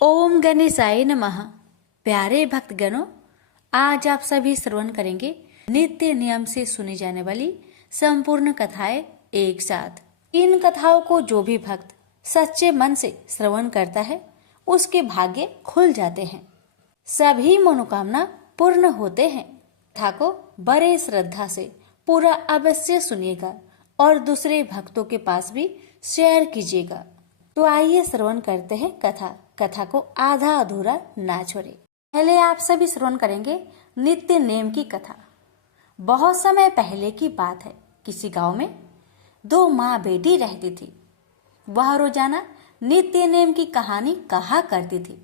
ओम गणेशाय नमः। प्यारे भक्तगणों, आज आप सभी श्रवण करेंगे नित्य नियम से सुनी जाने वाली संपूर्ण कथाएं एक साथ। इन कथाओं को जो भी भक्त सच्चे मन से श्रवण करता है उसके भाग्य खुल जाते हैं, सभी मनोकामना पूर्ण होते हैं। कथा को बड़े श्रद्धा से पूरा अवश्य सुनिएगा और दूसरे भक्तों के पास भी शेयर कीजिएगा। तो आइए श्रवण करते हैं कथा को आधा अधूरा ना छोड़े। पहले आप सभी श्रवण करेंगे नित्य नेम की कथा। बहुत समय पहले की बात है, किसी गांव में दो माँ बेटी रहती थी। वह रोजाना नित्य नेम की कहानी कहा करती थी।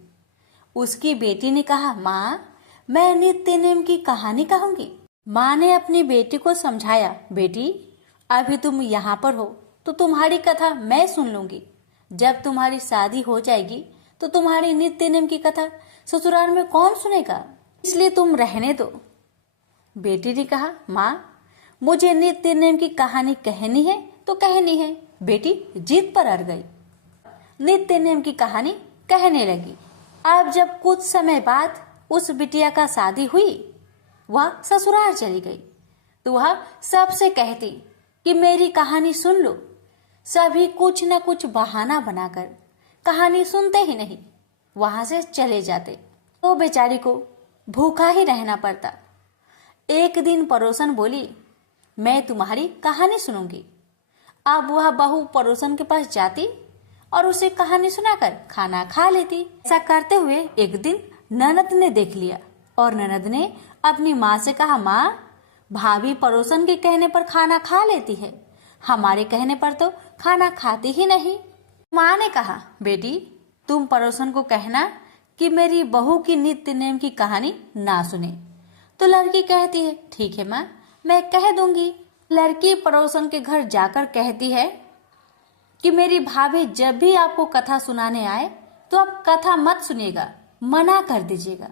उसकी बेटी ने कहा, माँ मैं नित्य नेम की कहानी कहूंगी। माँ ने अपनी बेटी को समझाया, बेटी अभी तुम यहाँ पर हो तो तुम्हारी कथा मैं सुन लूंगी। जब तुम्हारी शादी हो जाएगी तो तुम्हारी नित्य नेम की कथा ससुराल में कौन सुनेगा, इसलिए तुम रहने दो। बेटी ने कहा, माँ मुझे नित्य नेम की कहानी कहनी है तो कहनी है। बेटी जिद पर अड़ गई, नित्य नेम की कहानी कहने लगी। अब जब कुछ समय बाद उस बिटिया का शादी हुई, वह ससुराल चली गई तो वह सबसे कहती कि मेरी कहानी सुन लो। सभी कुछ न कुछ बहाना बनाकर कहानी सुनते ही नहीं, वहां से चले जाते तो बेचारी को भूखा ही रहना पड़ता। एक दिन पड़ोसन बोली, मैं तुम्हारी कहानी सुनूंगी। अब वह बहू पड़ोसन के पास जाती और उसे कहानी सुनाकर खाना खा लेती। ऐसा करते हुए एक दिन ननद ने देख लिया और ननद ने अपनी माँ से कहा, माँ भाभी पड़ोसन के कहने पर खाना खा लेती है, हमारे कहने पर तो खाना खाती ही नहीं। माँ ने कहा, बेटी तुम पड़ोसन को कहना कि मेरी बहू की नित्य नेम की कहानी ना सुने। तो लड़की कहती है, ठीक है माँ मैं कह दूंगी। लड़की पड़ोसन के घर जाकर कहती है कि मेरी भाभी जब भी आपको कथा सुनाने आए तो आप कथा मत सुनिएगा, मना कर दीजिएगा।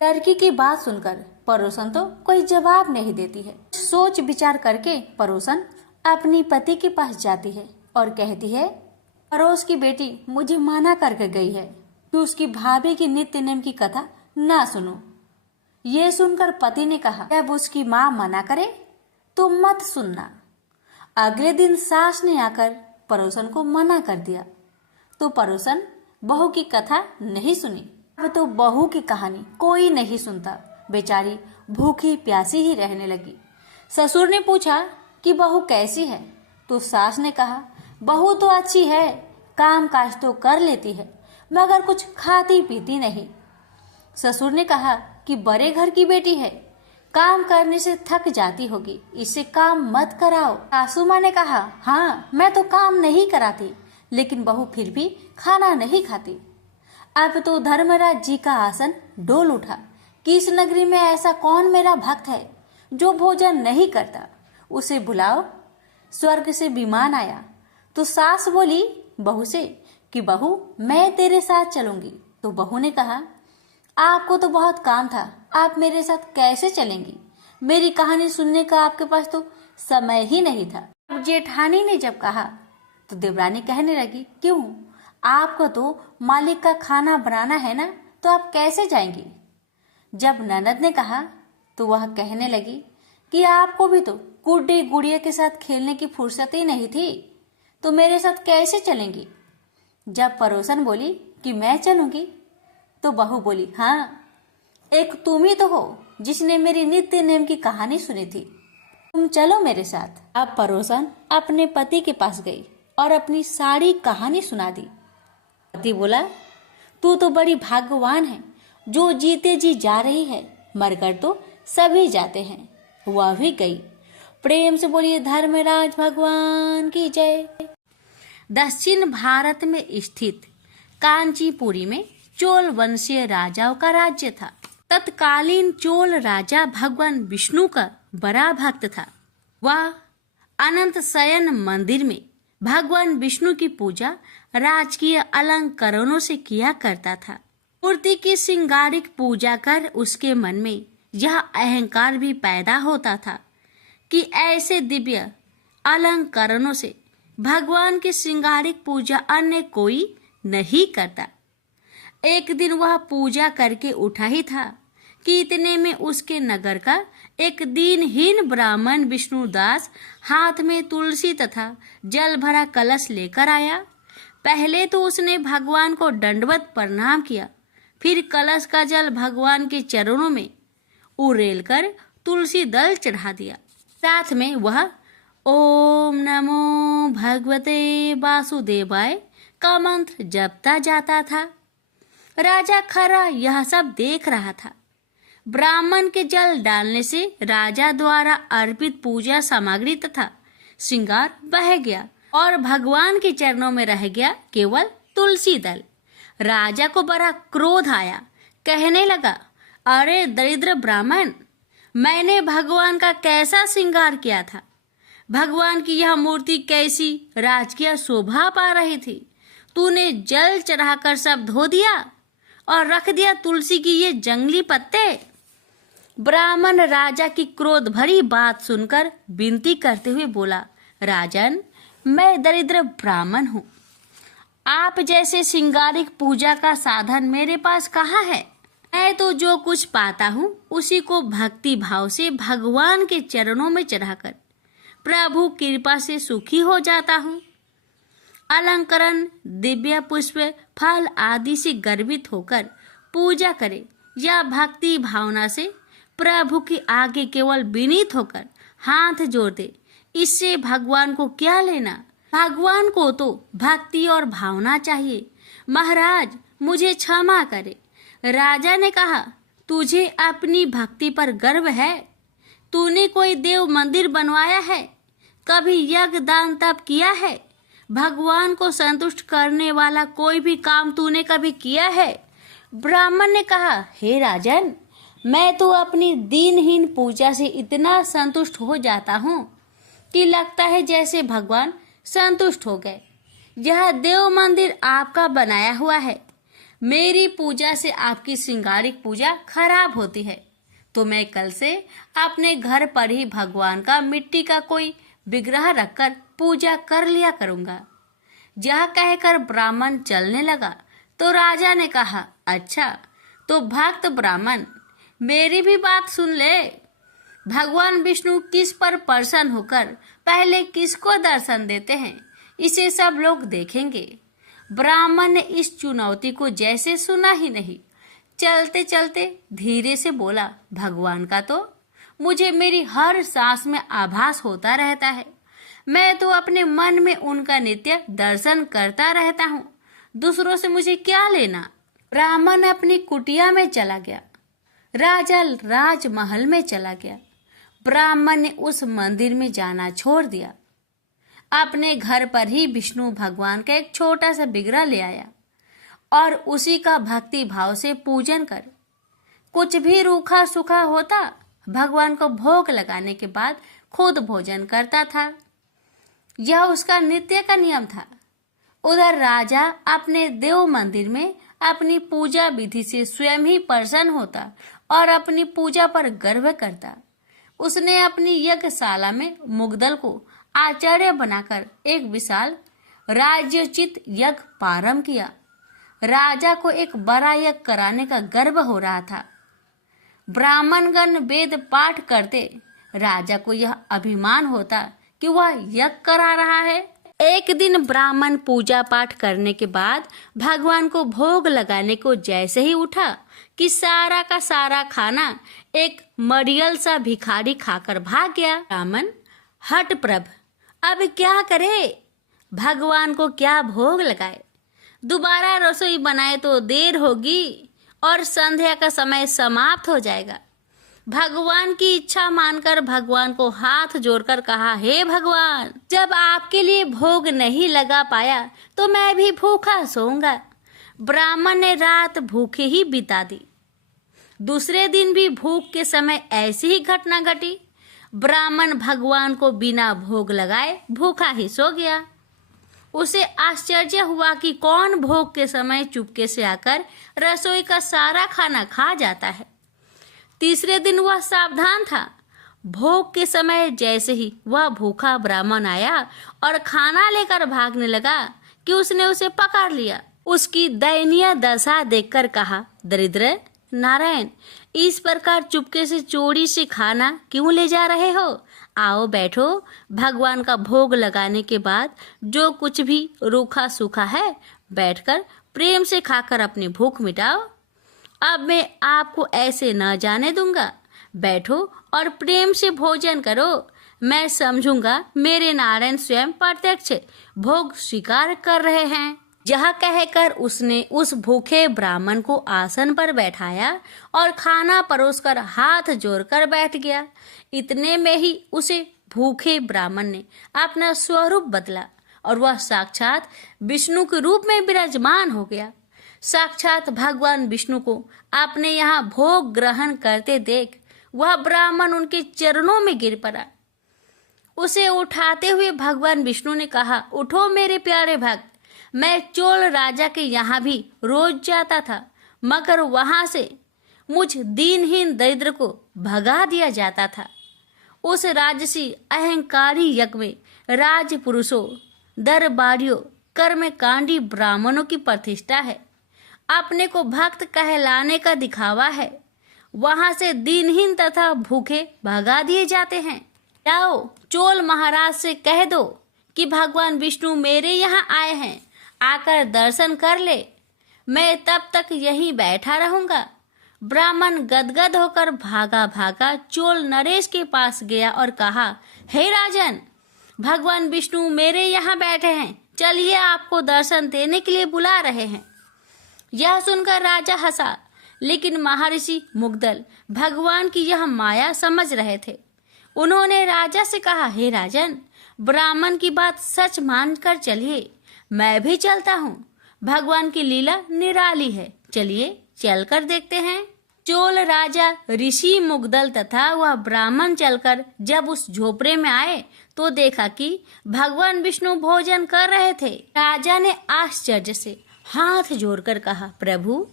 लड़की की बात सुनकर पड़ोसन तो कोई जवाब नहीं देती है। सोच विचार करके पड़ोसन अपनी पति के पास जाती है और कहती है, पड़ोस की बेटी मुझे मना करके गई है कि उसकी भाभी की नित्य नेम की कथा ना सुनो। ये सुनकर पति ने कहा, जब उसकी माँ मना करे तो मत सुनना। अगले दिन सास ने आकर पड़ोसन को मना कर दिया तो पड़ोसन बहू की कथा नहीं सुनी। अब तो बहू की कहानी कोई नहीं सुनता, बेचारी भूखी प्यासी ही रहने लगी। ससुर ने पूछा कि बहू कैसी है, तो सास ने कहा, बहू तो अच्छी है, काम काज तो कर लेती है मगर कुछ खाती पीती नहीं। ससुर ने कहा कि बड़े घर की बेटी है, काम करने से थक जाती होगी, इससे काम मत कराओ। सासू माँ ने कहा, हाँ मैं तो काम नहीं कराती लेकिन बहू फिर भी खाना नहीं खाती। अब तो धर्मराज जी का आसन डोल उठा कि इस नगरी में ऐसा कौन मेरा भक्त है जो भोजन नहीं करता, उसे बुलाओ। स्वर्ग से विमान आया तो सास बोली बहू से कि बहू मैं तेरे साथ चलूंगी। तो बहू ने कहा, आपको तो बहुत काम था, आप मेरे साथ कैसे चलेंगी, मेरी कहानी सुनने का आपके पास तो समय ही नहीं था। अब जेठानी ने जब कहा तो देवरानी कहने लगी, क्यों आपको तो मालिक का खाना बनाना है ना, तो आप कैसे जाएंगी। जब ननद ने कहा तो वह कहने लगी कि आपको भी तो गुड्डी गुड़िया के साथ खेलने की फुर्सत ही नहीं थी, तो मेरे साथ कैसे चलेंगी। जब पड़ोसन बोली कि मैं चलूंगी तो बहू बोली, हाँ एक तुम ही तो हो जिसने मेरी नित्य नेम की कहानी सुनी थी, तुम चलो मेरे साथ। अब पड़ोसन अपने पति के पास गई और अपनी सारी कहानी सुना दी। पति बोला, तू तो बड़ी भाग्यवान है जो जीते जी जा रही है, मरकर तो सभी जाते हैं। वह भी गई। प्रेम से बोलिए धर्मराज भगवान की जय। दक्षिण भारत में स्थित कांचीपुरी में चोल वंशीय राजाओं का राज्य था। तत्कालीन चोल राजा भगवान विष्णु का बड़ा भक्त था। वह अनंत शयन मंदिर में भगवान विष्णु की पूजा राजकीय अलंकरणों से किया करता था। मूर्ति की श्रृंगारिक पूजा कर उसके मन में यह अहंकार भी पैदा होता था कि ऐसे दिव्य अलंकरणों से भगवान की श्रृंगारिक पूजा अन्य कोई नहीं करता। एक दिन वह पूजा करके उठा ही था कि इतने में उसके नगर का एक दीनहीन ब्राह्मण विष्णुदास हाथ में तुलसी तथा जल भरा कलश लेकर आया। पहले तो उसने भगवान को दंडवत प्रणाम किया, फिर कलश का जल भगवान के चरणों में उड़ेल कर तुलसी दल चढ़ा दिया। साथ में वह ओम नमो भगवते वासुदेवाय का मंत्र जपता जाता था। राजा खरा यह सब देख रहा था। ब्राह्मण के जल डालने से राजा द्वारा अर्पित पूजा सामग्री तथा श्रृंगार बह गया और भगवान के चरणों में रह गया केवल तुलसी दल। राजा को बड़ा क्रोध आया, कहने लगा, अरे दरिद्र ब्राह्मण, मैंने भगवान का कैसा श्रृंगार किया था। भगवान की यह मूर्ति कैसी राजकीय शोभा पा रही थी। तूने जल चढ़ाकर सब धो दिया और रख दिया तुलसी की ये जंगली पत्ते। ब्राह्मण राजा की क्रोध भरी बात सुनकर विनती करते हुए बोला, राजन, मैं दरिद्र ब्राह्मण हूँ। आप जैसे श्रृंगारिक पूजा का साधन मेरे पास कहाँ है। मैं तो जो कुछ पाता हूँ उसी को भक्ति भाव से भगवान के चरणों में चढ़ाकर प्रभु कृपा से सुखी हो जाता हूँ। अलंकरण, दिव्य पुष्प, फल आदि से गर्वित होकर पूजा करे या भक्ति भावना से प्रभु के आगे केवल विनीत होकर हाथ जोड़ दे, इससे भगवान को क्या लेना। भगवान को तो भक्ति और भावना चाहिए। महाराज, मुझे क्षमा करे। राजा ने कहा, तुझे अपनी भक्ति पर गर्व है। तूने कोई देव मंदिर बनवाया है, कभी यज्ञ दान तप किया है, भगवान को संतुष्ट करने वाला कोई भी काम तूने कभी किया है। ब्राह्मण ने कहा, हे राजन, मैं तो अपनी दीनहीन पूजा से इतना संतुष्ट हो जाता हूँ कि लगता है जैसे भगवान संतुष्ट हो गए। यह देव मंदिर आपका बनाया हुआ है। मेरी पूजा से आपकी श्रृंगारिक पूजा खराब होती है, तो मैं कल से अपने घर पर ही भगवान का मिट्टी का कोई विग्रह रखकर पूजा कर लिया करूंगा। यह कहकर ब्राह्मण चलने लगा तो राजा ने कहा, अच्छा तो भक्त ब्राह्मण, मेरी भी बात सुन ले। भगवान विष्णु किस पर प्रसन्न होकर पहले किसको दर्शन देते हैं, इसे सब लोग देखेंगे। ब्राह्मण ने इस चुनौती को जैसे सुना ही नहीं, चलते चलते धीरे से बोला, भगवान का तो मुझे मेरी हर सांस में आभास होता रहता है। मैं तो अपने मन में उनका नित्य दर्शन करता रहता हूँ। दूसरों से मुझे क्या लेना। ब्राह्मण अपनी कुटिया में चला गया। राजा राजमहल में चला गया। ब्राह्मण ने उस मंदिर में जाना छोड़ दिया। अपने घर पर ही विष्णु भगवान का एक छोटा सा विग्रह ले आया और उसी का भक्ति भाव से पूजन कर कुछ भी रूखा सूखा होता भगवान को भोग लगाने के बाद खुद भोजन करता था। यह उसका नित्य का नियम था। उधर राजा अपने देव मंदिर में अपनी पूजा विधि से स्वयं ही प्रसन्न होता और अपनी पूजा पर गर्व करता। उसने अपनी यज्ञशाला में मुग्दल को आचार्य बनाकर एक विशाल राज्योचित यज्ञ प्रारंभ किया। राजा को एक बड़ा यज्ञ कराने का गर्व हो रहा था। ब्राह्मणगण वेद पाठ करते, राजा को यह अभिमान होता कि वह यज्ञ करा रहा है। एक दिन ब्राह्मण पूजा पाठ करने के बाद भगवान को भोग लगाने को जैसे ही उठा कि सारा का सारा खाना एक मरियल सा भिखारी खाकर भाग गया। ब्राह्मण हठप्रभ, अब क्या करे, भगवान को क्या भोग लगाए। दोबारा रसोई बनाए तो देर होगी और संध्या का समय समाप्त हो जाएगा। भगवान की इच्छा मानकर भगवान को हाथ जोड़कर कहा, हे भगवान, जब आपके लिए भोग नहीं लगा पाया तो मैं भी भूखा सोऊंगा। ब्राह्मण ने रात भूखे ही बिता दी। दूसरे दिन भी भूख के समय ऐसी ही घटना घटी। ब्राह्मण भगवान को बिना भोग लगाए भूखा ही सो गया। उसे आश्चर्य हुआ कि कौन भोग के समय चुपके से आकर रसोई का सारा खाना खा जाता है। तीसरे दिन वह सावधान था। भोग के समय जैसे ही वह भूखा ब्राह्मण आया और खाना लेकर भागने लगा कि उसने उसे पकड़ लिया। उसकी दयनीय दशा देखकर कहा, दरिद्र नारायण, इस प्रकार चुपके से चोरी से खाना क्यों ले जा रहे हो? आओ बैठो, भगवान का भोग लगाने के बाद जो कुछ भी रूखा सूखा है बैठकर प्रेम से खाकर अपनी भूख मिटाओ। अब मैं आपको ऐसे न जाने दूंगा। बैठो और प्रेम से भोजन करो। मैं समझूंगा मेरे नारायण स्वयं प्रत्यक्ष भोग स्वीकार कर रहे हैं। यह कहकर उसने उस भूखे ब्राह्मण को आसन पर बैठाया और खाना परोसकर हाथ जोड़कर बैठ गया। इतने में ही उसे भूखे ब्राह्मण ने अपना स्वरूप बदला और वह साक्षात विष्णु के रूप में विराजमान हो गया। साक्षात भगवान विष्णु को अपने यहाँ भोग ग्रहण करते देख वह ब्राह्मण उनके चरणों में गिर पड़ा। उसे उठाते हुए भगवान विष्णु ने कहा, उठो मेरे प्यारे भक्त, मैं चोल राजा के यहाँ भी रोज जाता था, मगर वहां से मुझ दीनहीन दरिद्र को भगा दिया जाता था। उस राजसी अहंकारी यज्ञ में राजपुरुषों, दरबारियों, कर्मकांडी ब्राह्मणों की प्रतिष्ठा है। अपने को भक्त कहलाने का दिखावा है। वहां से दीनहीन तथा भूखे भगा दिए जाते हैं। जाओ, चोल महाराज से कह दो कि भगवान विष्णु मेरे यहाँ आए हैं, आकर दर्शन कर ले। मैं तब तक यहीं बैठा रहूंगा। ब्राह्मण गदगद होकर भागा भागा चोल नरेश के पास गया और कहा, हे राजन, भगवान विष्णु मेरे यहाँ बैठे हैं, चलिए आपको दर्शन देने के लिए बुला रहे हैं। यह सुनकर राजा हंसा, लेकिन महर्षि मुग्दल भगवान की यह माया समझ रहे थे। उन्होंने राजा से कहा, हे राजन, ब्राह्मण की बात सच मानकर चलिए, मैं भी चलता हूँ। भगवान की लीला निराली है, चलिए चलकर देखते हैं। चोल राजा ऋषि मुग्दल तथा वह ब्राह्मण चलकर जब उस झोपड़े में आए तो देखा कि भगवान विष्णु भोजन कर रहे थे। राजा ने आश्चर्य से हाथ जोड़कर कहा, प्रभु,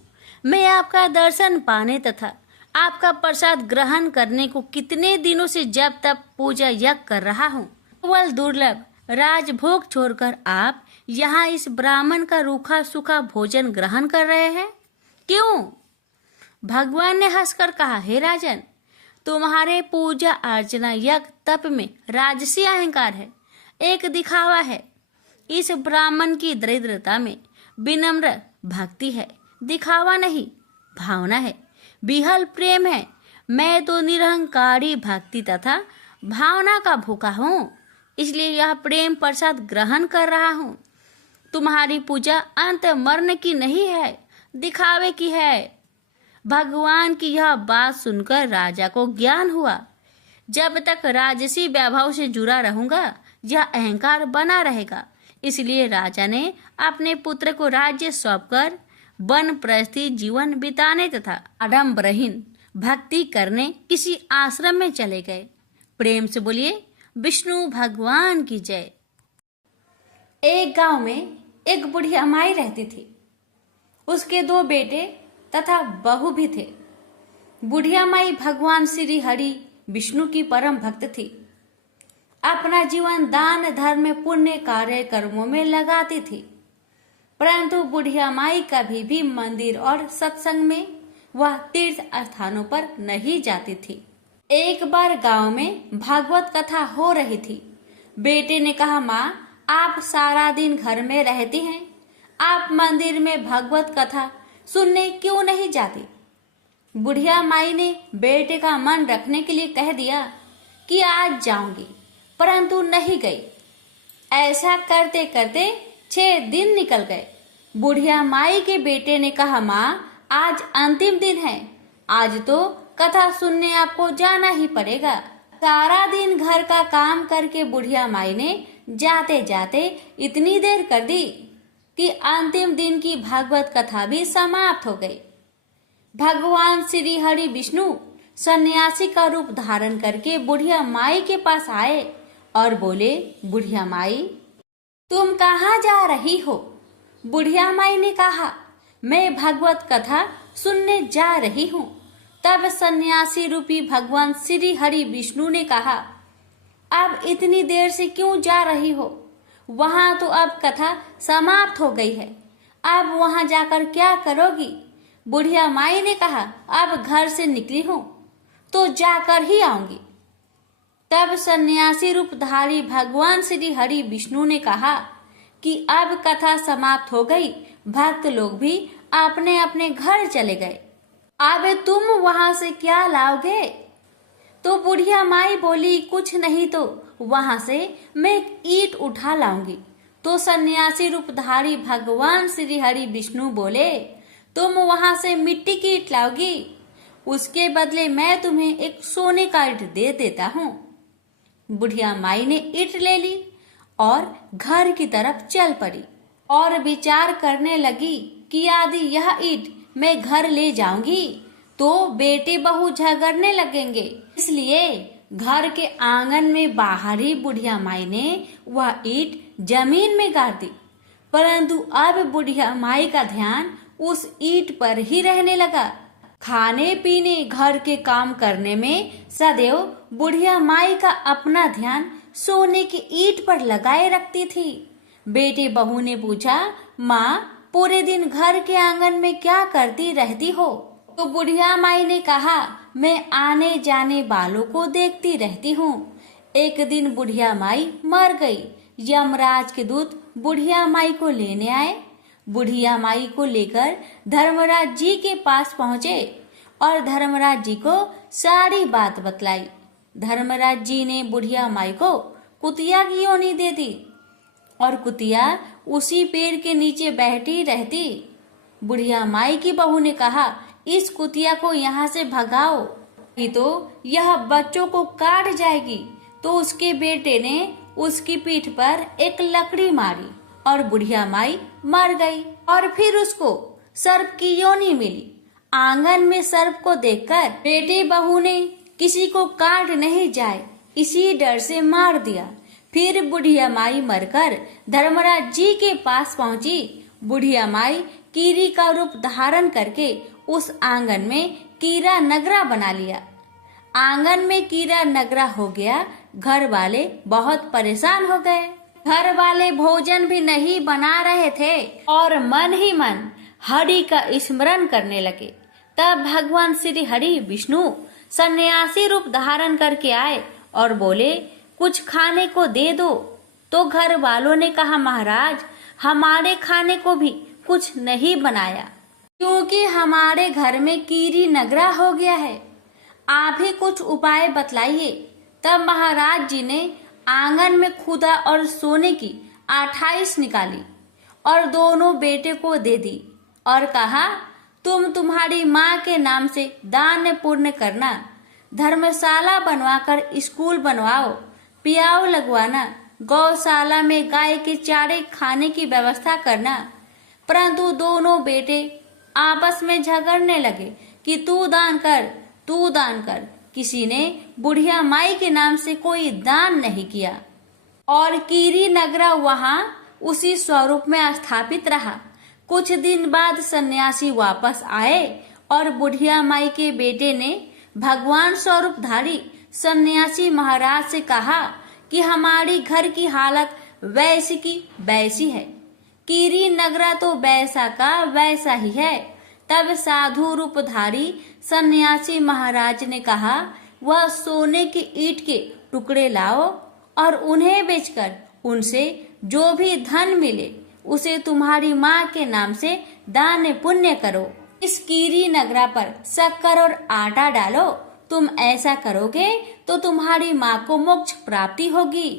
मैं आपका दर्शन पाने तथा आपका प्रसाद ग्रहण करने को कितने दिनों से जब तब पूजा यज्ञ कर रहा हूँ। केवल दुर्लभ राजभोग छोड़कर आप यहाँ इस ब्राह्मण का रूखा सूखा भोजन ग्रहण कर रहे हैं, क्यों? भगवान ने हंसकर कहा, हे राजन, तुम्हारे पूजा अर्चना यज्ञ तप में राजसी अहंकार है, एक दिखावा है। इस ब्राह्मण की दरिद्रता में विनम्र भक्ति है, दिखावा नहीं, भावना है, विहल प्रेम है। मैं तो निरहंकारी भक्ति तथा भावना का भूखा हूँ, इसलिए यह प्रेम प्रसाद ग्रहण कर रहा हूँ। तुम्हारी पूजा अंत मरण की नहीं है, दिखावे की है। भगवान की यह बात सुनकर राजा को ज्ञान हुआ। जब तक राजसी वैभव से जुड़ा रहूंगा, यह अहंकार बना रहेगा। इसलिए राजा ने अपने पुत्र को राज्य सौंपकर वनप्रस्थी जीवन बिताने तथा आडंबरहीन भक्ति करने किसी आश्रम में चले गए। प्रेम से बोलिए विष्णु भगवान की जय। एक गांव में एक बुढ़िया माई रहती थी। उसके 2 बेटे तथा बहू भी थे। बुढ़िया माई भगवान श्री हरि विष्णु की परम भक्त थी। अपना जीवन दान धर्म पुण्य कार्य कर्मों में लगाती थी, परंतु बुढ़िया माई कभी भी मंदिर और सत्संग में वह तीर्थ स्थानों पर नहीं जाती थी। एक बार गांव में भागवत कथा हो रही थी। बेटे ने कहा, माँ, आप सारा दिन घर में रहती हैं, आप मंदिर में भागवत कथा सुनने क्यों नहीं जाती? बुढ़िया माई ने बेटे का मन रखने के लिए कह दिया कि आज जाऊंगी, परंतु नहीं गई। ऐसा करते करते 6 दिन निकल गए। बुढ़िया माई के बेटे ने कहा, माँ, आज अंतिम दिन है, आज तो कथा सुनने आपको जाना ही पड़ेगा। सारा दिन घर का काम करके बुढ़िया माई ने जाते जाते इतनी देर कर दी कि अंतिम दिन की भागवत कथा भी समाप्त हो गई। भगवान श्री हरि विष्णु सन्यासी का रूप धारण करके बुढ़िया माई के पास आए और बोले, बुढ़िया माई, तुम कहाँ जा रही हो? बुढ़िया माई ने कहा, मैं भागवत कथा सुनने जा रही हूँ। तब सन्यासी रूपी भगवान श्री हरि विष्णु ने कहा, अब इतनी देर से क्यों जा रही हो? वहां तो अब कथा समाप्त हो गई है। अब वहां जाकर क्या करोगी? बुढ़िया माई ने कहा, अब घर से निकली हूं तो जाकर ही आऊंगी। तब सन्यासी रूपधारी भगवान श्री हरि विष्णु ने कहा कि अब कथा समाप्त हो गई, भक्त लोग भी अपने अपने घर चले गए, अब तुम वहां से क्या लाओगे? तो बुढ़िया माई बोली, कुछ नहीं तो वहां से मैं एक ईंट उठा लाऊंगी। तो सन्यासी रूपधारी भगवान श्री हरि विष्णु बोले, तुम वहां से मिट्टी की ईंट लाओगी, उसके बदले मैं तुम्हें एक सोने का ईंट दे देता हूँ। बुढ़िया माई ने ईंट ले ली और घर की तरफ चल पड़ी और विचार करने लगी कि यदि यह ईंट मैं घर ले जाऊंगी तो बेटे बहू झगड़ने लगेंगे, इसलिए घर के आंगन में बाहर ही बुढ़िया माई ने वह ईंट जमीन में गाड़ दी। परंतु अब बुढ़िया माई का ध्यान उस ईंट पर ही रहने लगा। खाने पीने घर के काम करने में सदैव बुढ़िया माई का अपना ध्यान सोने की ईंट पर लगाए रखती थी। बेटे बहू ने पूछा, माँ पूरे दिन घर के आंगन में क्या करती रहती हो? तो बुढ़िया माई ने कहा, मैं आने जाने वालों को देखती रहती हूँ। एक दिन बुढ़िया माई मर गई। यमराज के दूत बुढ़िया माई को लेने आए। बुढ़िया माई को लेकर धर्मराज जी के पास पहुँचे और धर्मराज जी को सारी बात बतलाई। धर्मराज जी ने बुढ़िया माई को कुतिया की योनी दे दी और कुतिया उसी पेड़ के नीचे बैठी रहती। बुढ़िया माई की बहू ने कहा, इस कुतिया को यहाँ से भगाओ, नहीं तो यह बच्चों को काट जाएगी। तो उसके बेटे ने उसकी पीठ पर एक लकड़ी मारी और बुढ़िया माई मर गई। और फिर उसको सर्प की योनि मिली। आंगन में सर्प को देखकर बेटे बहू ने किसी को काट नहीं जाए इसी डर से मार दिया। फिर बुढ़िया माई मरकर धर्मराज जी के पास पहुंची। बुढ़िया माई कीरी का रूप धारण करके उस आंगन में कीरा नगरा बना लिया। आंगन में कीरा नगरा हो गया। घर वाले बहुत परेशान हो गए। घर वाले भोजन भी नहीं बना रहे थे और मन ही मन हरि का स्मरण करने लगे। तब भगवान श्री हरि विष्णु सन्यासी रूप धारण करके आए और बोले, कुछ खाने को दे दो। तो घर वालों ने कहा, महाराज हमारे खाने को भी कुछ नहीं बनाया क्योंकि हमारे घर में कीरी नगरा हो गया है, आप ही कुछ उपाय बतलाइए। तब महाराज जी ने आंगन में खुदा और सोने की 28 निकाली और दोनों बेटे को दे दी और कहा, तुम तुम्हारी माँ के नाम से दान पुण्य करना, धर्मशाला बनवाकर स्कूल बनवाओ, पियाव लगवाना, गौशाला में गाय के चारे खाने की व्यवस्था करना। परंतु दोनों बेटे आपस में झगड़ने लगे कि तू दान कर, तू दान कर। किसी ने बुढ़िया माई के नाम से कोई दान नहीं किया और कीरी नगरा वहां उसी स्वरूप में स्थापित रहा। कुछ दिन बाद सन्यासी वापस आए और बुढ़िया माई के बेटे ने भगवान स्वरूपधारी सन्यासी महाराज से कहा कि हमारी घर की हालत वैसी की वैसी है, कीरी नगरा तो वैसा का वैसा ही है। तब साधु रूपधारी सन्यासी महाराज ने कहा, वह सोने की ईंट के टुकड़े लाओ और उन्हें बेचकर उनसे जो भी धन मिले उसे तुम्हारी माँ के नाम से दान पुण्य करो। इस कीरी नगरा पर शक्कर और आटा डालो। तुम ऐसा करोगे तो तुम्हारी माँ को मोक्ष प्राप्ति होगी।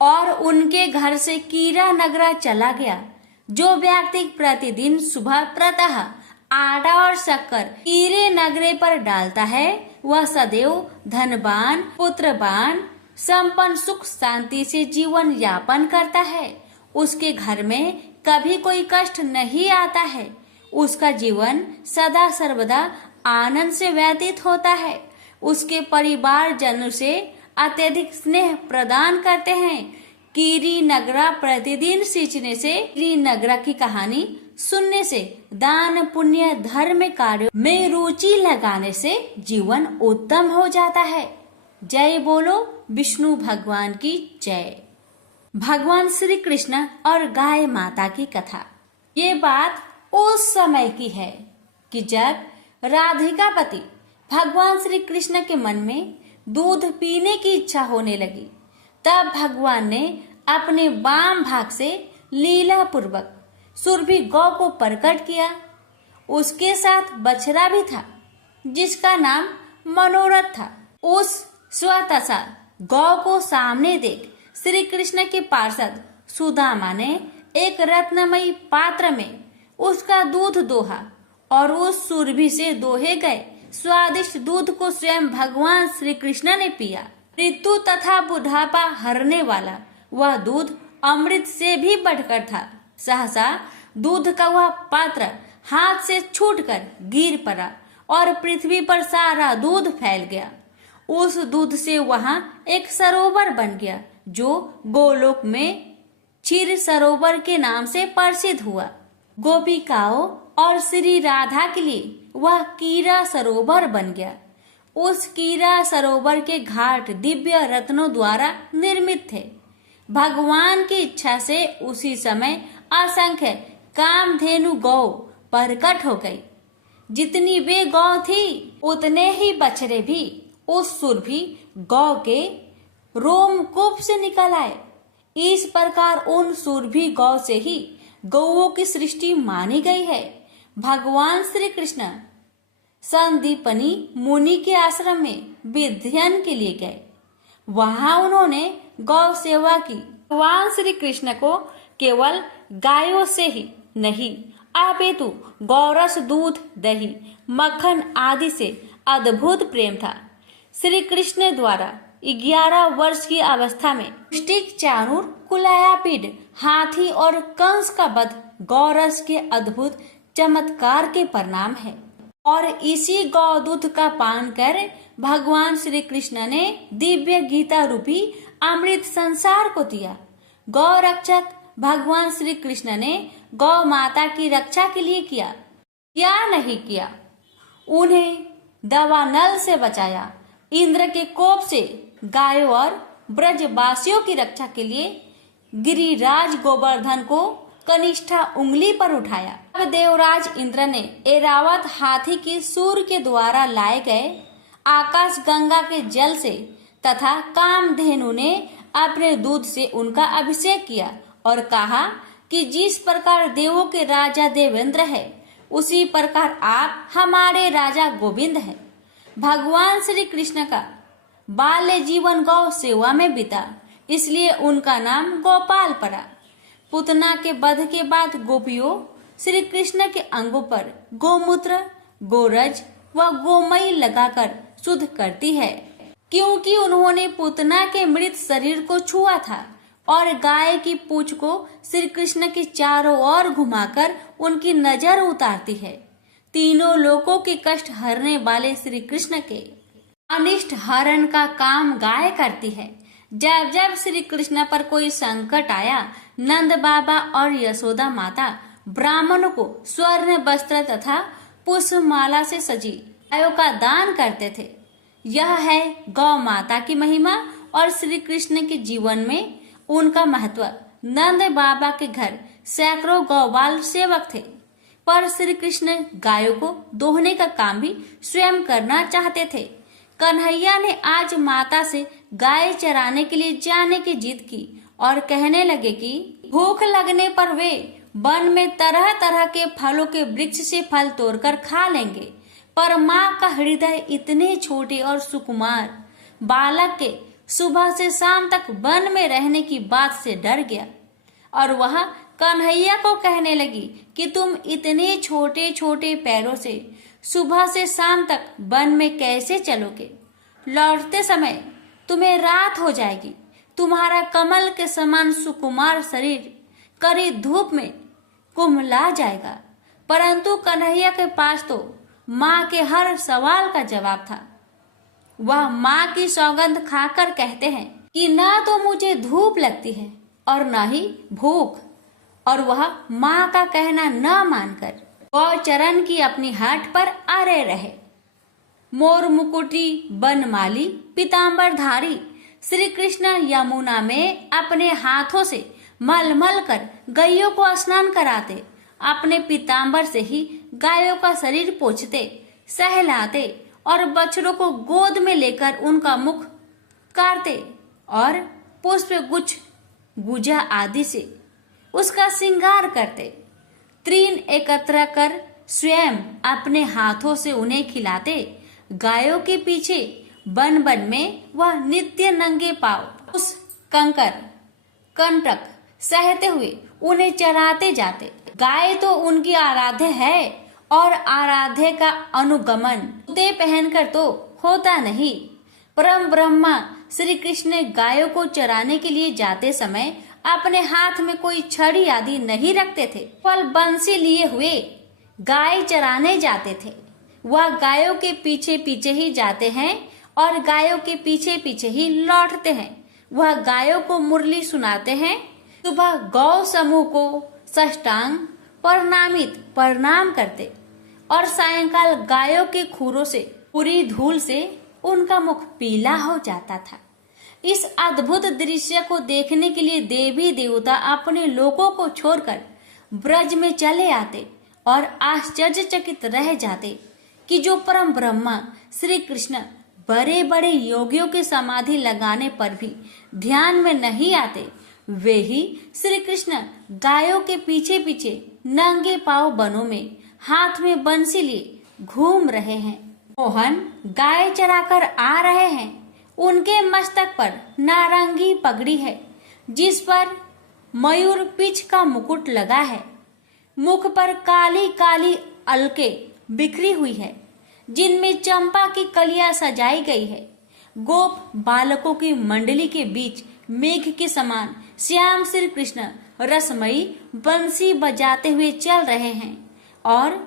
और उनके घर से कीरा नगरा चला गया। जो व्यक्ति प्रतिदिन सुबह प्रातः आटा और शक्कर कीरे नगरे पर डालता है वह सदैव धनवान, पुत्रवान, संपन्न, सुख शांति से जीवन यापन करता है। उसके घर में कभी कोई कष्ट नहीं आता है। उसका जीवन सदा सर्वदा आनंद से व्यतीत होता है। उसके परिवार जनों से अत्यधिक स्नेह प्रदान करते हैं। कीरी नगरा प्रतिदिन सींचने से, कीरी नगरा की कहानी सुनने से, दान पुण्य धर्म कार्यों में रुचि लगाने से जीवन उत्तम हो जाता है। जय बोलो विष्णु भगवान की जय। भगवान श्री कृष्ण और गाय माता की कथा। ये बात उस समय की है कि जब राधिकापति भगवान श्री कृष्ण के मन में दूध पीने की इच्छा होने लगी, तब भगवान ने अपने वाम भाग से लीला पूर्वक सुरभि गौ को प्रकट किया। उसके साथ बछड़ा भी था जिसका नाम मनोरथ था। उस स्वतसा गौ को सामने देख श्री कृष्ण के पार्षद सुदामा ने एक रत्नमयी पात्र में उसका दूध दोहा और उस सुरभि से दोहे गए स्वादिष्ट दूध को स्वयं भगवान श्री कृष्ण ने पिया। ऋतु तथा बुढ़ापा हरने वाला वह दूध अमृत से भी बढ़कर था। सहसा दूध का वह पात्र हाथ से छूटकर गिर पड़ा और पृथ्वी पर सारा दूध फैल गया। उस दूध से वहां एक सरोवर बन गया जो गोलोक में क्षीर सरोवर के नाम से प्रसिद्ध हुआ। गोपिकाओं और श्री राधा के लिए वह कीरा सरोवर बन गया। उस कीरा सरोवर के घाट दिव्य रत्नों द्वारा निर्मित थे। भगवान की इच्छा से उसी समय असंख्य कामधेनु गौ प्रकट हो गई। जितनी वे गौ थी उतने ही बछड़े भी उस सुरभि गौ के रोमकूप से निकल आए। इस प्रकार उन सुरभि गौ से ही गौओं की सृष्टि मानी गई है। भगवान श्री कृष्ण संदीपनी मुनि के आश्रम में विध्ययन के लिए गए। वहां उन्होंने गौ सेवा की। भगवान श्री कृष्ण को केवल गायों से ही नहीं अपितु गौरस, दूध, दही, मक्खन आदि से अद्भुत प्रेम था। श्री कृष्ण द्वारा 11 वर्ष की अवस्था में मुष्टिक, चाणूर, कुलायापीड, हाथी और कंस का वध गौरस के अद्भुत चमत्कार के परिणाम है। और इसी गौ दूध का पान कर भगवान श्री कृष्ण ने दिव्य गीता रूपी अमृत संसार को दिया। गौ रक्षक भगवान श्री कृष्ण ने गौ माता की रक्षा के लिए किया या नहीं किया? उन्हें दवानल से बचाया। इंद्र के कोप से गायों और ब्रजवासियों की रक्षा के लिए गिरिराज गोवर्धन को कनिष्ठा उंगली पर उठाया। अब देवराज इंद्र ने एरावत हाथी की सूर्य के द्वारा लाए गए आकाश गंगा के जल से तथा कामधेनु ने अपने दूध से उनका अभिषेक किया और कहा कि जिस प्रकार देवों के राजा देवेंद्र है उसी प्रकार आप हमारे राजा गोविंद हैं। भगवान श्री कृष्ण का बाल्य जीवन गौ सेवा में बीता, इसलिए उनका नाम गोपाल पड़ा। पुतना के वध के बाद गोपियों श्री कृष्ण के अंगों पर गोमूत्र, गोरज व गोमय लगाकर शुद्ध करती है, क्योंकि उन्होंने पुतना के मृत शरीर को छुआ था। और गाय की पूंछ को श्री कृष्ण के चारों ओर घुमाकर उनकी नजर उतारती है। तीनों लोकों के कष्ट हरने वाले श्री कृष्ण के अनिष्ट हरण का काम गाय करती है। जब जब श्री कृष्ण पर कोई संकट आया, नंद बाबा और यशोदा माता ब्राह्मणों को स्वर्ण वस्त्र तथा पुष्पमाला से सजी गायों का दान करते थे। यह है गौ माता की महिमा और श्री कृष्ण के जीवन में उनका महत्व। नंद बाबा के घर सैकड़ों गौपाल सेवक थे, पर श्री कृष्ण गायों को दोहने का काम भी स्वयं करना चाहते थे। कन्हैया ने आज माता से गाय चराने के लिए जाने की जिद की और कहने लगे कि भूख लगने पर वे वन में तरह तरह के फलों के वृक्ष से फल तोड़कर खा लेंगे। पर माँ का हृदय इतने छोटे और सुकुमार बालक के सुबह से शाम तक वन में रहने की बात से डर गया और वह कन्हैया को कहने लगी कि तुम इतने छोटे छोटे पैरों से सुबह से शाम तक वन में कैसे चलोगे? लौटते समय तुम्हें रात हो जाएगी। तुम्हारा कमल के समान सुकुमार शरीर कड़ी धूप में कुम्हला जाएगा। परंतु कन्हैया के पास तो माँ के हर सवाल का जवाब था। वह माँ की सौगंध खाकर कहते हैं कि ना तो मुझे धूप लगती है और न ही भूख, और वह माँ का कहना न मानकर गौचरण की अपनी हाट पर अरे रहे। मोर मुकुटी बनमाली पीताम्बरधारी श्री कृष्ण यमुना में अपने हाथों से मल मल कर गैयों को स्नान कराते अपने पीताम्बर से ही गायों का शरीर पोंछते, सहलाते और बछड़ों को गोद में लेकर उनका मुख काटते और पुष्प गुच्छ, गुजा आदि से उसका श्रृंगार करते। तृण एकत्र कर स्वयं अपने हाथों से उन्हें खिलाते। गायों के पीछे वन वन में वह नित्य नंगे पांव उस कंकर कंटक सहते हुए उन्हें चराते जाते। गाय तो उनकी आराध्य है और आराध्य का अनुगमन जूते पहनकर तो होता नहीं। परम ब्रह्मा श्री कृष्ण गायों को चराने के लिए जाते समय अपने हाथ में कोई छड़ी आदि नहीं रखते थे, केवल बंसी लिए हुए गाय चराने जाते थे। वह गायों के पीछे पीछे ही जाते हैं और गायों के पीछे पीछे ही लौटते हैं। वह गायों को मुरली सुनाते हैं। सुबह गौ समूह को साष्टांग प्रणाम करते और सायंकाल गायों के खुरों से पूरी धूल से उनका मुख पीला हो जाता था। इस अद्भुत दृश्य को देखने के लिए देवी देवता अपने लोगों को छोड़कर ब्रज में चले आते और आश्चर्यचकित रह जाते कि जो परम ब्रह्मा श्री कृष्ण बड़े बड़े योगियों के समाधि लगाने पर भी ध्यान में नहीं आते, वे ही श्री कृष्ण गायों के पीछे पीछे नंगे पांव वनों में हाथ में बंसी लिए घूम रहे हैं। मोहन गाय चराकर आ रहे हैं। उनके मस्तक पर नारंगी पगड़ी है जिस पर मयूर पिच का मुकुट लगा है। मुख पर काली काली अलके बिखरी हुई है जिनमें चंपा की कलियां सजाई गई है। गोप बालकों की मंडली के बीच मेघ के समान श्याम श्री कृष्ण रसमयी बंसी बजाते हुए चल रहे हैं और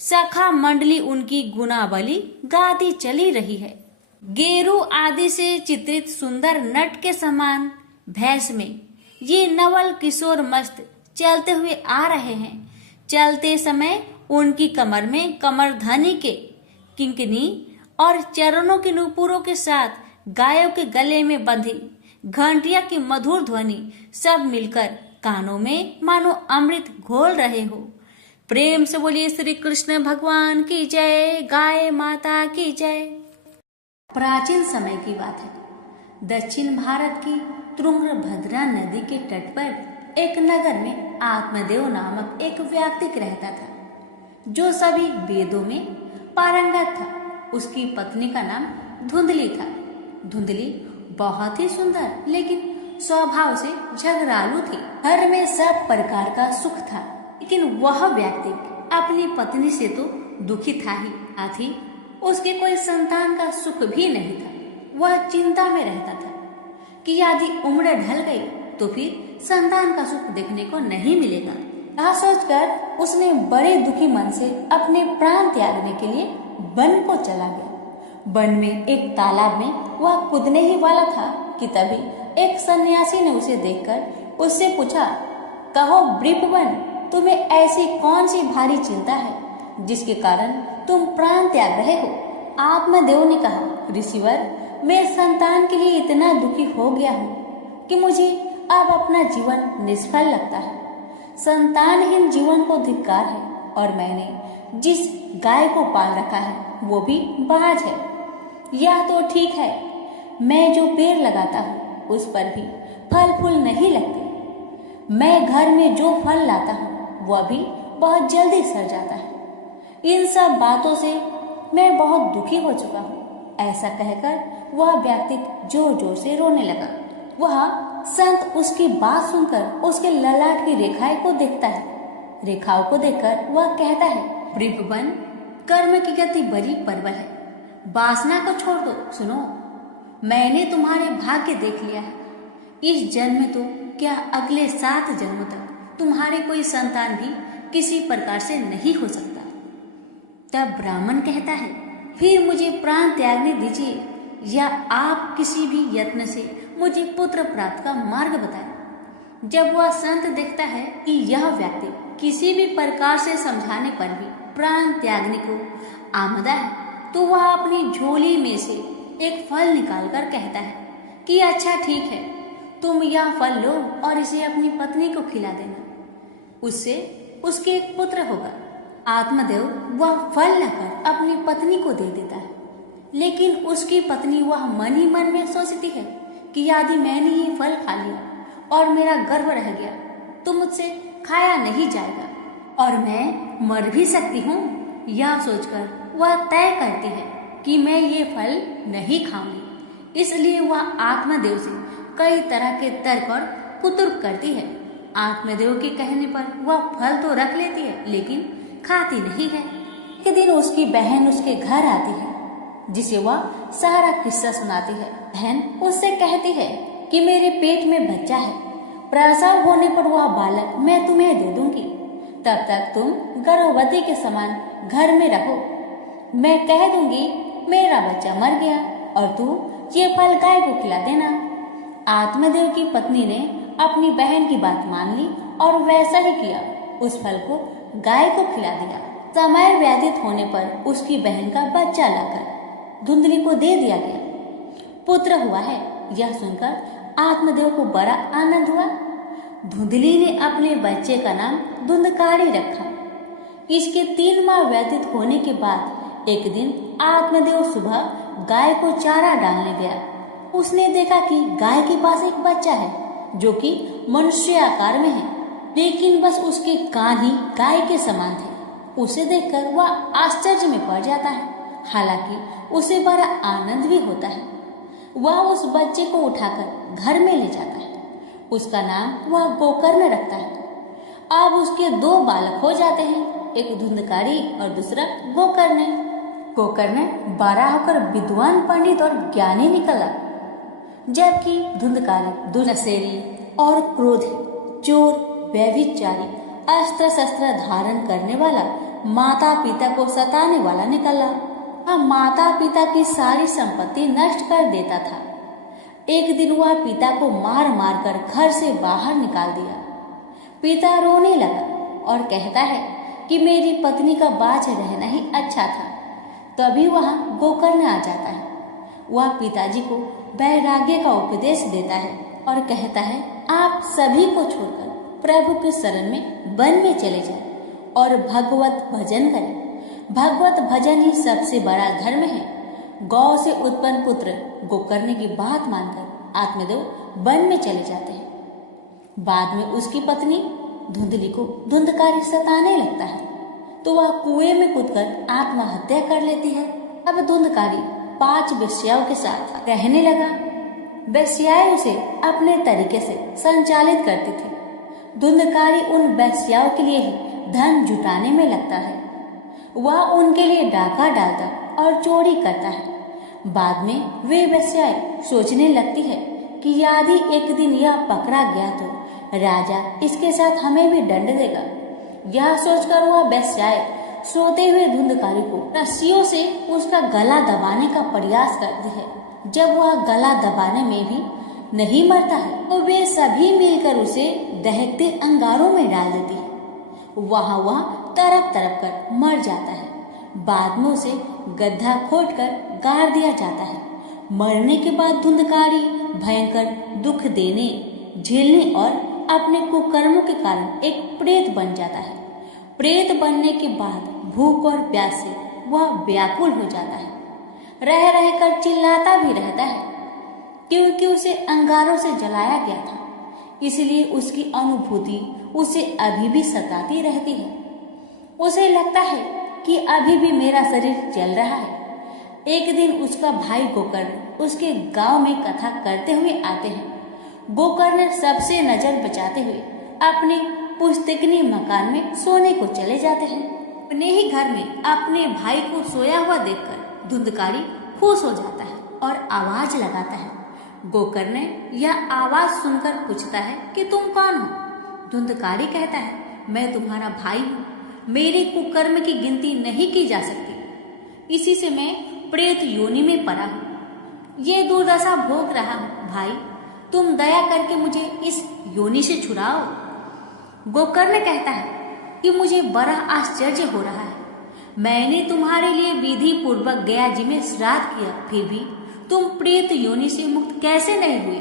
सखा मंडली उनकी गुणावली गाती चली रही है। गेरू आदि से चित्रित सुंदर नट के समान भैंस में ये नवल किशोर मस्त चलते हुए आ रहे हैं। चलते समय उनकी कमर में कमरधनी के किंकनी और चरणों के नूपुरों के साथ गायों के गले में बंधी घंटिया की मधुर ध्वनि सब मिलकर कानों में मानो अमृत घोल रहे हो। प्रेम से बोलिए श्री कृष्ण भगवान की जय, गाय माता की जय। प्राचीन समय की बात है। दक्षिण भारत की तुंगभद्रा नदी के तट पर एक नगर में आत्मदेव नामक एक व्यक्ति रहता था जो सभी वेदों में पारंगत था। उसकी पत्नी का नाम धुंधली था। धुंधली बहुत ही सुंदर लेकिन स्वभाव से झगड़ालू थी। घर में सब प्रकार का सुख था लेकिन वह व्यक्ति अपनी पत्नी से तो दुखी था ही, साथ ही उसके कोई संतान का सुख भी नहीं था। वह चिंता में रहता था कि यदि उम्र ढल गई तो फिर संतान का सुख देखने को नहीं मिलेगा। यह सोचकर उसने बड़े दुखी मन से अपने प्राण त्यागने के लिए वन को चला गया। वन में एक तालाब में वह कूदने ही वाला था कि तभी एक सन्यासी ने उसे देखकर उससे पूछा, कहो वृपवन, तुम्हें ऐसी कौन सी भारी चिंता है जिसके कारण तुम प्राण त्याग रहे हो? आत्मदेव ने कहा, ऋषिवर, मैं संतान के लिए इतना दुखी हो गया हूँ कि मुझे अब अपना जीवन निष्फल लगता है। संतानहीन जीवन को धिक्कार है और मैंने जिस गाय को पाल रखा है वो भी बाज है। यह तो ठीक है, मैं जो पेड़ लगाता हूँ उस पर भी फल फूल नहीं लगते। मैं घर में जो फल लाता हूँ वह भी बहुत जल्दी सड़ जाता है। इन सब बातों से मैं बहुत दुखी हो चुका हूँ। ऐसा कहकर वह व्यक्ति जोर जोर से रोने लगा। वह संत उसकी बात सुनकर उसके ललाट की रेखाएं को देखता है। रेखाओं को देखकर वह कहता है, वृपवन, कर्म की गति बड़ी प्रबल है, वासना को छोड़ दो। सुनो, मैंने तुम्हारे भाग्य देख लिया है। इस जन्म में तो क्या अगले 7 जन्मों तक तुम्हारे कोई संतान भी किसी प्रकार से नहीं हो सकता। तब ब्राह्मण कहता है, फिर मुझे प्राण त्यागने दीजिए या आप किसी भी यत्न से मुझे पुत्र प्राप्त का मार्ग बताएं। जब वह संत देखता है कि यह व्यक्ति किसी भी प्रकार से समझाने पर भी प्राण त्यागने को आमदा है तो वह अपनी झोली में से एक फल निकालकर कहता है कि अच्छा ठीक है, तुम यह फल लो और इसे अपनी पत्नी को खिला देना। उससे उसके एक पुत्र होगा। आत्मदेव वह फल लाकर अपनी पत्नी को दे देता है, लेकिन उसकी पत्नी वह मन ही मन में सोचती है कि यदि मैंने ये फल खा लिया और मेरा गर्भ रह गया तो मुझसे खाया नहीं जाएगा और मैं मर भी सकती हूँ। यह सोचकर वह तय करती है कि मैं ये फल नहीं खाऊंगी। इसलिए वह आत्मदेव से कई तरह के तर्क और कुतर्क करती है। आत्मदेव के कहने पर वह फल तो रख लेती है, लेकिन खाती नहीं है। एक दिन उसकी बहन उसके घर आती है, जिसे वह सारा किस्सा सुनाती है। बहन उससे कहती है कि मेरे पेट में बच्चा है, प्रसव होने पर वह बालक मैं तुम्हें दे दूंगी, तब तक तुम गर्भवती के समान घर में रहो। मैं कह दूंगी मेरा बच्चा मर गया और तू ये फल गाय को खिला देना। आत्मदेव की पत्नी ने अपनी बहन की बात मान ली और वैसा ही किया। उस फल को गाय को खिला दिया। समय व्यतीत होने पर उसकी बहन का बच्चा लाकर धुंधली को दे दिया गया। पुत्र हुआ है, यह सुनकर आत्मदेव को बड़ा आनंद हुआ। धुंधली ने अपने बच्चे का नाम धुंधकारी रखा। इसके 3 माह व्यतीत होने के बाद एक दिन आत्मदेव सुबह गाय को चारा डालने गया। उसने देखा कि गाय के पास एक बच्चा है जो कि मनुष्य आकार में है, लेकिन बस उसके कान ही गाय के समान थे। उसे देखकर वह आश्चर्य में पड़ जाता है, हालांकि उसे बड़ा आनंद भी होता है। वह उस बच्चे को उठाकर घर में ले जाता है। उसका नाम वह गोकर्ण रखता है। अब उसके 2 बालक हो जाते हैं, एक धुंधकारी और दूसरा गोकर्ण। गोकर्ण बड़ा होकर विद्वान, पंडित और ज्ञानी निकला, जबकि धुंधकारी दुर्नसेरी और क्रोधी, चोर, व्यभिचारी, अस्त्र शस्त्र धारण करने वाला, माता पिता को सताने वाला निकला। वह माता पिता की सारी संपत्ति नष्ट कर देता था। एक दिन वह पिता को मार मार कर घर से बाहर निकाल दिया। पिता रोने लगा और कहता है कि मेरी पत्नी का बाँझ रहना ही अच्छा था। तभी वहाँ गोकर्ण आ जाता है। वह पिताजी को वैराग्य का उपदेश देता है और कहता है आप सभी को छोड़कर प्रभु के शरण में वन में चले जाएं और भगवत भजन करें। भगवत भजन ही सबसे बड़ा धर्म है। गौ से उत्पन्न पुत्र गोकर्ण की बात मानकर आत्मदेव वन में चले जाते हैं। बाद में उसकी पत्नी धुंधली को धुंधकारी सताने लगता है, तो वह कुएं में कूदकर आत्महत्या कर लेती है। अब धुंधकारी 5 वेश्याओं के साथ रहने लगा। वेश्याएं उसे अपने तरीके से संचालित करती थी। धुंधकारी उन वेश्याओं के लिए ही धन जुटाने में लगता है। वह उनके लिए डाका डालता और चोरी करता है। बाद में वे वेश्याएं सोचने लगती है कि यदि एक दिन यह पकड़ा गया तो राजा इसके साथ हमें भी दंड देगा। यह सोचकर वह वेश्याएं सोते हुए धुंधकारी को रस्सियों से उसका गला दबाने का प्रयास करती है। जब वह गला दबाने में भी नहीं मरता है तो वे सभी मिलकर उसे दहकते अंगारों में डाल देती है। वहाँ वह तड़प तड़प कर मर जाता है। बाद में उसे गड्ढा खोदकर गाड़ दिया जाता है। मरने के बाद धुंधकारी भयंकर दुख देने, झेलने और अपने कुकर्मों के कारण एक प्रेत बन जाता है। प्रेत बनने के बाद भूख और प्यास से वह व्याकुल हो जाता है। रह रहकर चिल्लाता भी रहता है, क्योंकि उसे अंगारों से जलाया गया था। इसलिए उसकी अनुभूति उसे अभी भी सताती रहती है। उसे लगता है कि अभी भी मेरा शरीर जल रहा है। एक दिन उसका भाई गोकर्ण उसके गांव में कथा करते हुए आते हैं। गोकर्ण सबसे नजर बचाते हुए अपने पुस्तकनी मकान में सोने को चले जाते हैं। अपने ही घर में अपने भाई को सोया हुआ देखकर धुंधकारी खुश हो जाता है और आवाज लगाता है। गोकर्ण यह आवाज सुनकर पूछता है कि तुम कौन हो? धुंधकारी कहता है, मैं तुम्हारा भाई हूँ। मेरे कुकर्म की गिनती नहीं की जा सकती। इसी से मैं प्रेत योनि में पड़ा हूँ। ये दुर्दशा भोग रहा हूँ। भाई, तुम दया करके मुझे इस योनि से छुड़ाओ। गोकर्ण कहता है कि मुझे बड़ा आश्चर्य हो रहा है। मैंने तुम्हारे लिए विधि पूर्वक गया जी में श्राद्ध किया, फिर भी तुम प्रेत योनि से मुक्त कैसे नहीं हुए?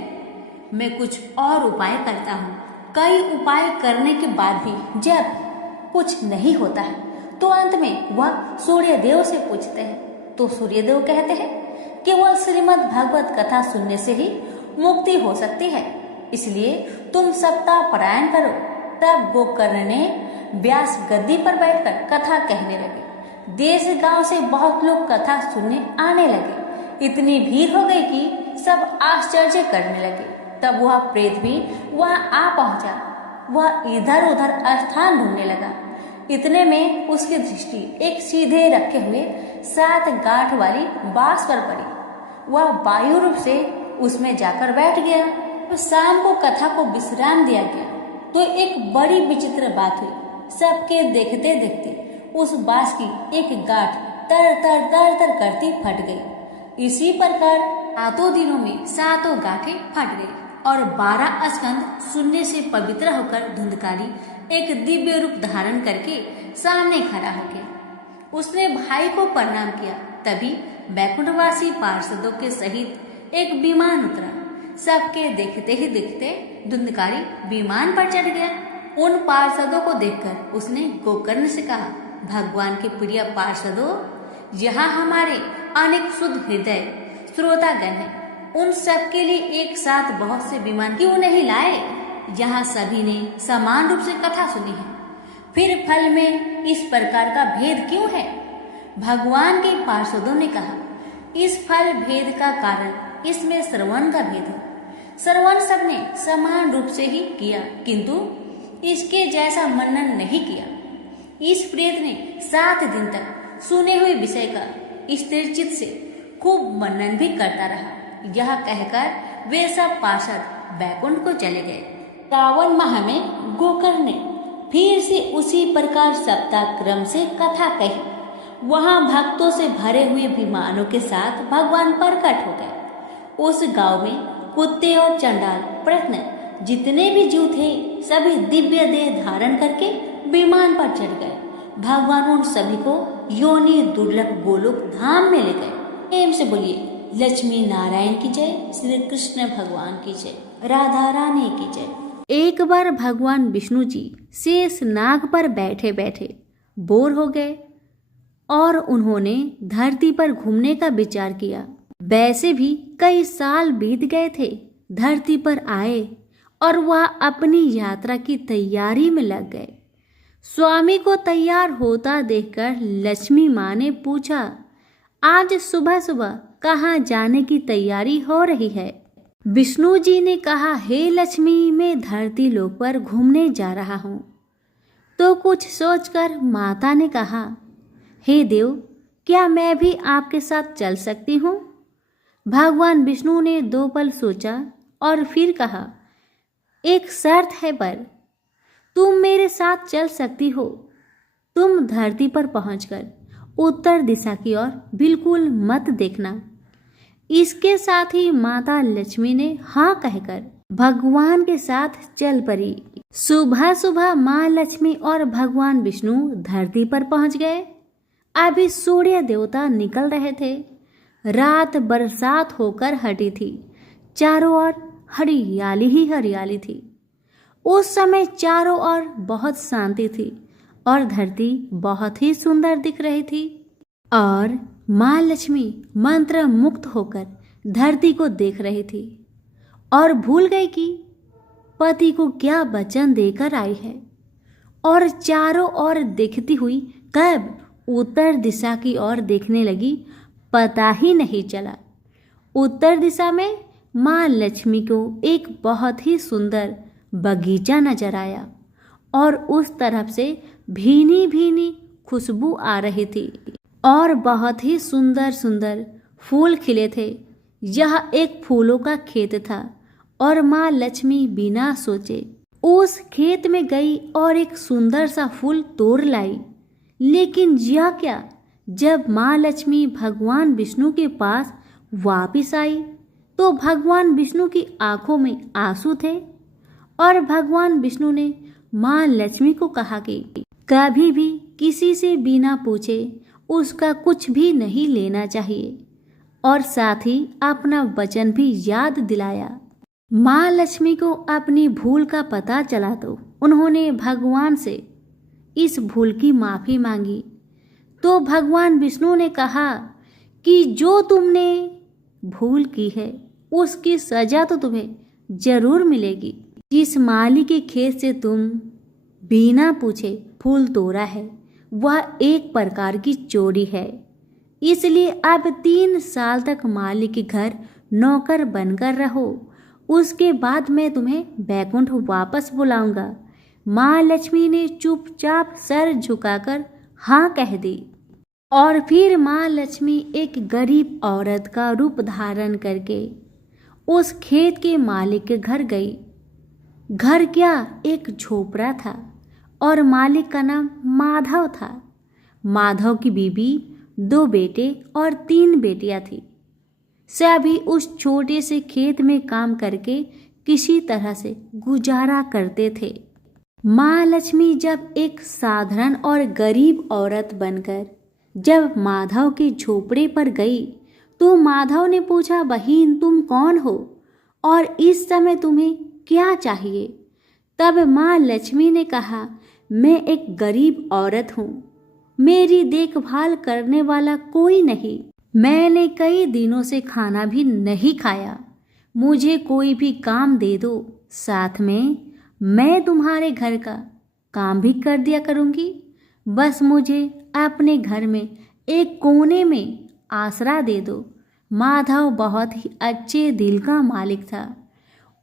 मैं कुछ और उपाय करता हूँ। कई उपाय करने के बाद भी जब कुछ नहीं होता है। तो अंत में वह सूर्यदेव से पूछते हैं, तो सूर्यदेव कहते हैं केवल श्रीमद् भागवत कथा सुनने से ही मुक्ति हो सकती है, इसलिए तुम सप्ताह पारायण करो। तब गोकर्ण ने व्यास गद्दी पर बैठकर कथा कहने लगे। देश गांव से बहुत लोग कथा सुनने आने लगे। इतनी भीड़ हो गई कि सब आश्चर्य करने लगे। तब वह प्रेत भी वहां आ पहुंचा। वह इधर उधर स्थान ढूंढने लगा। इतने में उसकी दृष्टि एक सीधे रखे हुए 7 गांठ वाली बांस पर पड़ी। वह वायु रूप से उसमें जाकर बैठ गया। तो शाम को कथा को विश्राम दिया गया तो एक बड़ी विचित्र बात हुई। सबके देखते देखते उस बांस की एक गांठ तर तर तर तर करती फट गई। इसी प्रकार 7 दिनों में 7 गांठें फट गई और 12 स्कंद शून्य से पवित्र होकर धुंधकारी एक दिव्य रूप धारण करके सामने खड़ा हो गया। उसने भाई को प्रणाम किया। तभी बैकुंठवासी पार्षदों के सहित एक विमान उतरा। सबके देखते ही देखते धुंधकारी विमान पर चढ़ गया। उन पार्षदों को देखकर उसने गोकर्ण से कहा, भगवान के प्रिय पार्षदों, यहाँ हमारे अनेक शुद्ध हृदय श्रोतागण हैं। उन सब के लिए एक साथ बहुत से विमान क्यों नहीं लाए? यहाँ सभी ने समान रूप से कथा सुनी है, फिर फल में इस प्रकार का भेद क्यों है? भगवान के पार्षदों ने कहा, इस फल भेद का कारण इसमें श्रवण का भेद है। श्रवण सबने समान रूप से ही किया, किंतु इसके जैसा मनन नहीं किया। इस प्रेत ने 7 दिन तक सुने हुए विषय का स्थिर चित्त से खूब मनन भी करता रहा। यह कहकर वे सब पार्षद बैकुंठ को चले गए। 52 माह में गोकर्ण ने फिर से उसी प्रकार सप्ताह क्रम से कथा कही। वहां भक्तों से भरे हुए विमानों के साथ भगवान प्रकट हो गए। उस गांव में कुत्ते और चंडाल प्रश्न जितने भी जीव थे सभी दिव्य देह धारण करके विमान पर चढ़ गए। भगवान उन सभी को योनि दुर्लभ गोलोक धाम में ले गए। प्रेम से बोलिए लक्ष्मी नारायण की जय, श्री कृष्ण भगवान की जय, राधा रानी की जय। एक बार भगवान विष्णु जी शेष नाग पर बैठे बैठे बोर हो गए और उन्होंने धरती पर घूमने का विचार किया। वैसे भी कई साल बीत गए थे। धरती पर आए और वह अपनी यात्रा की तैयारी में लग गए। स्वामी को तैयार होता देखकर लक्ष्मी माँ ने पूछा, आज सुबह सुबह कहाँ जाने की तैयारी हो रही है? विष्णु जी ने कहा, हे लक्ष्मी, मैं धरती लोक पर घूमने जा रहा हूँ। तो कुछ सोचकर माता ने कहा, हे देव, क्या मैं भी आपके साथ चल सकती हूँ? भगवान विष्णु ने 2 पल सोचा और फिर कहा, एक शर्त है, पर तुम मेरे साथ चल सकती हो। तुम धरती पर पहुंचकर उत्तर दिशा की ओर बिल्कुल मत देखना। इसके साथ ही माता लक्ष्मी ने हाँ कहकर भगवान के साथ चल पड़ी। सुबह सुबह माँ लक्ष्मी और भगवान विष्णु धरती पर पहुंच गए। अभी सूर्य देवता निकल रहे थे। रात बरसात होकर हटी थी। चारों ओर हरियाली ही हरियाली थी। उस समय चारों ओर बहुत शांति थी और धरती बहुत ही सुंदर दिख रही थी। और माँ लक्ष्मी मंत्र मुक्त होकर धरती को देख रही थी और भूल गई कि पति को क्या वचन देकर आई है, और चारों ओर देखती हुई कब उत्तर दिशा की ओर देखने लगी पता ही नहीं चला। उत्तर दिशा में माँ लक्ष्मी को एक बहुत ही सुंदर बगीचा नजर आया और उस तरफ से भीनी भीनी खुशबू आ रही थी और बहुत ही सुंदर सुंदर फूल खिले थे। यह एक फूलों का खेत था और माँ लक्ष्मी बिना सोचे उस खेत में गई और एक सुंदर सा फूल तोड़ लाई। लेकिन यह क्या, जब माँ लक्ष्मी भगवान विष्णु के पास वापिस आई तो भगवान विष्णु की आंखों में आंसू थे और भगवान विष्णु ने माँ लक्ष्मी को कहा कि कभी भी किसी से बिना पूछे उसका कुछ भी नहीं लेना चाहिए, और साथ ही अपना वचन भी याद दिलाया। माँ लक्ष्मी को अपनी भूल का पता चला तो उन्होंने भगवान से इस भूल की माफ़ी मांगी तो भगवान विष्णु ने कहा कि जो तुमने भूल की है उसकी सजा तो तुम्हें जरूर मिलेगी। जिस माली के खेत से तुम बिना पूछे फूल तोड़ा है वह एक प्रकार की चोरी है, इसलिए अब 3 साल तक माली के घर नौकर बनकर रहो। उसके बाद मैं तुम्हें बैकुंठ वापस बुलाऊंगा। माँ लक्ष्मी ने चुपचाप सर झुकाकर हाँ कह दी और फिर माँ लक्ष्मी एक गरीब औरत का रूप धारण करके उस खेत के मालिक के घर गई। घर क्या, एक झोपड़ा था और मालिक का नाम माधव था। माधव की बीबी 2 बेटे और 3 बेटियां थी। सभी उस छोटे से खेत में काम करके किसी तरह से गुजारा करते थे। माँ लक्ष्मी जब एक साधारण और गरीब औरत बनकर जब माधव के झोपड़े पर गई तो माधव ने पूछा, बहन तुम कौन हो और इस समय तुम्हें क्या चाहिए? तब माँ लक्ष्मी ने कहा, मैं एक गरीब औरत हूँ, मेरी देखभाल करने वाला कोई नहीं, मैंने कई दिनों से खाना भी नहीं खाया, मुझे कोई भी काम दे दो, साथ में मैं तुम्हारे घर का काम भी कर दिया करूँगी। बस मुझे अपने घर में एक कोने में आसरा दे दो। माधव बहुत ही अच्छे दिल का मालिक था।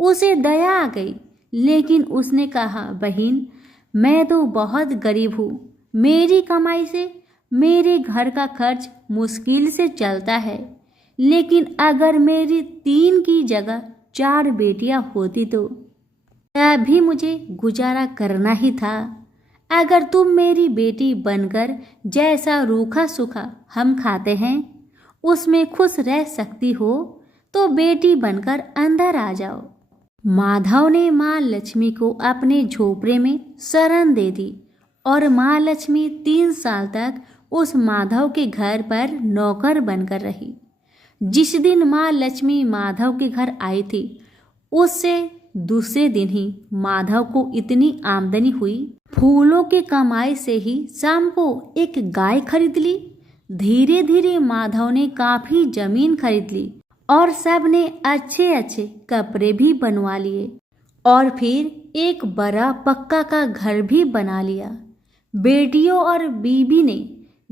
उसे दया आ गई, लेकिन उसने कहा, बहन मैं तो बहुत गरीब हूँ, मेरी कमाई से मेरे घर का खर्च मुश्किल से चलता है, लेकिन अगर मेरी 3 की जगह 4 बेटियां होती तो तभी मुझे गुजारा करना ही था। अगर तुम मेरी बेटी बनकर जैसा रूखा सूखा हम खाते हैं उसमें खुश रह सकती हो तो बेटी बनकर अंदर आ जाओ। माधव ने माँ लक्ष्मी को अपने झोपड़े में शरण दे दी और माँ लक्ष्मी 3 साल तक उस माधव के घर पर नौकर बनकर रही। जिस दिन माँ लक्ष्मी माधव के घर आई थी उससे दूसरे दिन ही माधव को इतनी आमदनी हुई, फूलों के कमाई से ही शाम को एक गाय खरीद ली। धीरे धीरे माधव ने काफी जमीन खरीद ली और सब ने अच्छे अच्छे कपड़े भी बनवा लिए और फिर एक बड़ा पक्का का घर भी बना लिया। बेटियों और बीबी ने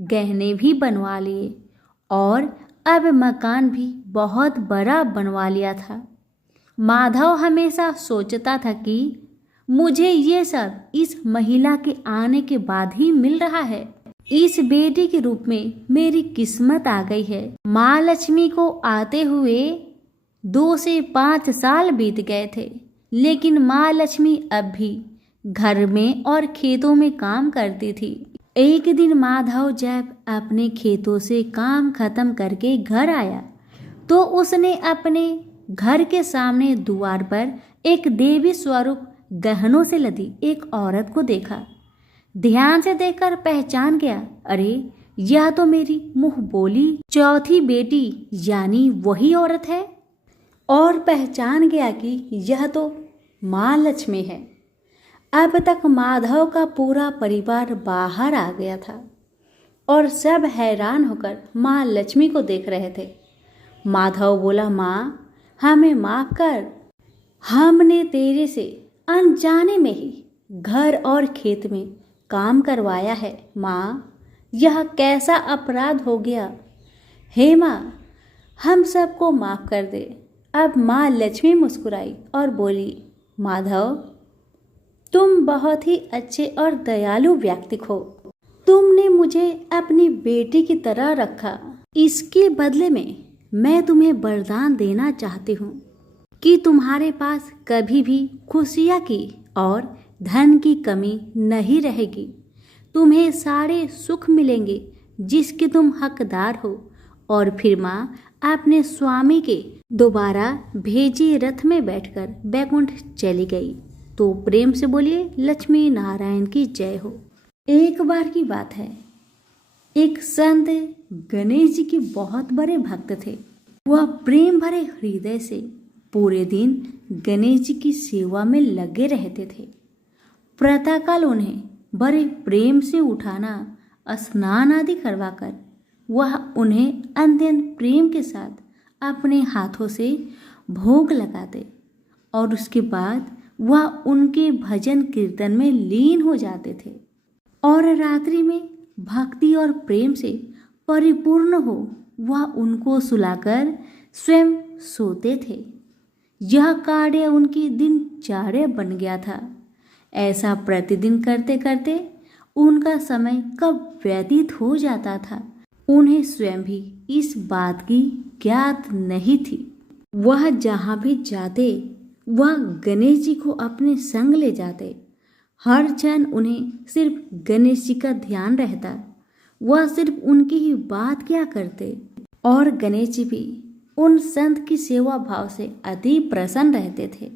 गहने भी बनवा लिए और अब मकान भी बहुत बड़ा बनवा लिया था। माधव हमेशा सोचता था कि मुझे ये सब इस महिला के आने के बाद ही मिल रहा है, इस बेटी के रूप में मेरी किस्मत आ गई है। माँ लक्ष्मी को आते हुए 2 से 5 साल बीत गए थे, लेकिन माँ लक्ष्मी अब भी घर में और खेतों में काम करती थी। एक दिन माधव जब अपने खेतों से काम खत्म करके घर आया तो उसने अपने घर के सामने द्वार पर एक देवी स्वरूप गहनों से लदी एक औरत को देखा। ध्यान से देखकर पहचान गया, अरे यह तो मेरी मुंह बोली चौथी बेटी यानी वही औरत है, और पहचान गया कि यह तो माँ लक्ष्मी है। अब तक माधव का पूरा परिवार बाहर आ गया था और सब हैरान होकर माँ लक्ष्मी को देख रहे थे। माधव बोला, माँ हमें माफ कर, हमने तेरे से अनजाने में ही घर और खेत में काम करवाया है। माँ यह कैसा अपराध हो गया, हे माँ हम सबको माफ कर दे। अब माँ लक्ष्मी मुस्कुराई और बोली, माधव तुम बहुत ही अच्छे और दयालु व्यक्ति हो, तुमने मुझे अपनी बेटी की तरह रखा। इसके बदले में मैं तुम्हें वरदान देना चाहती हूँ कि तुम्हारे पास कभी भी खुशियाँ की और धन की कमी नहीं रहेगी। तुम्हें सारे सुख मिलेंगे जिसके तुम हकदार हो। और फिर माँ अपने स्वामी के दोबारा भेजे रथ में बैठकर बैकुंठ चली गई। तो प्रेम से बोलिए लक्ष्मी नारायण की जय हो। एक बार की बात है, एक संत गणेश जी के बहुत बड़े भक्त थे। वह प्रेम भरे हृदय से पूरे दिन गणेश जी की सेवा में लगे रहते थे। प्रातःकाल उन्हें बड़े प्रेम से उठाना, स्नान आदि करवाकर वह उन्हें अत्यंत प्रेम के साथ अपने हाथों से भोग लगाते और उसके बाद वह उनके भजन कीर्तन में लीन हो जाते थे और रात्रि में भक्ति और प्रेम से परिपूर्ण हो वह उनको सुलाकर स्वयं सोते थे। यह कार्य उनकी दिनचर्या बन गया था। ऐसा प्रतिदिन करते करते उनका समय कब व्यतीत हो जाता था उन्हें स्वयं भी इस बात की ज्ञात नहीं थी। वह जहाँ भी जाते वह गणेश जी को अपने संग ले जाते। हर क्षण उन्हें सिर्फ गणेश जी का ध्यान रहता। वह सिर्फ उनकी ही बात क्या करते और गणेश जी भी उन संत की सेवा भाव से अति प्रसन्न रहते थे।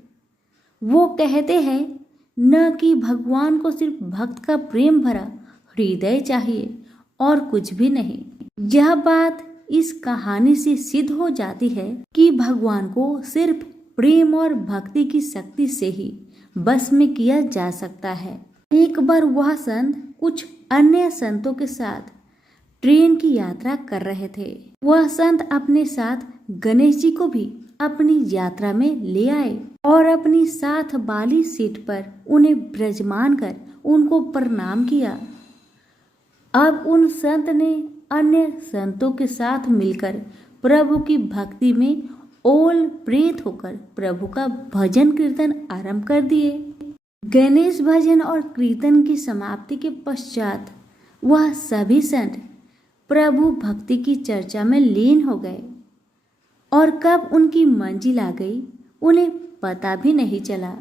वो कहते हैं न कि भगवान को सिर्फ भक्त का प्रेम भरा हृदय चाहिए और कुछ भी नहीं। यह बात इस कहानी से सिद्ध हो जाती है कि भगवान को सिर्फ प्रेम और भक्ति की शक्ति से ही बस में किया जा सकता है। एक बार वह संत कुछ अन्य संतों के साथ ट्रेन की यात्रा कर रहे थे। वह संत अपने साथ गणेश जी को भी अपनी यात्रा में ले आए और अपनी साथ वाली सीट पर उन्हें विराजमान कर उनको प्रणाम किया। अब उन संत ने अन्य संतों के साथ मिलकर प्रभु की भक्ति में ओल प्रेत होकर प्रभु का भजन कीर्तन आरंभ कर दिए। गणेश भजन और कीर्तन की समाप्ति के पश्चात वह सभी संत प्रभु भक्ति की चर्चा में लीन हो गए और कब उनकी मंजिल आ गई उन्हें पता भी नहीं चला।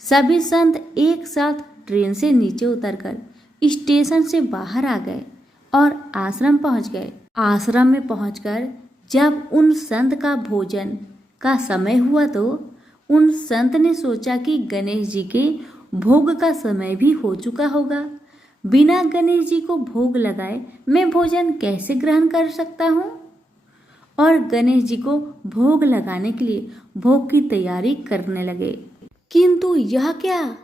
सभी संत एक साथ ट्रेन से नीचे उतरकर स्टेशन से बाहर आ गए और आश्रम पहुंच गए। आश्रम में पहुंचकर जब उन संत का भोजन का समय हुआ तो उन संत ने सोचा कि गणेश जी के भोग का समय भी हो चुका होगा। बिना गणेश जी को भोग लगाए मैं भोजन कैसे ग्रहण कर सकता हूँ? और गणेश जी को भोग लगाने के लिए भोग की तैयारी करने लगे। किंतु यह क्या,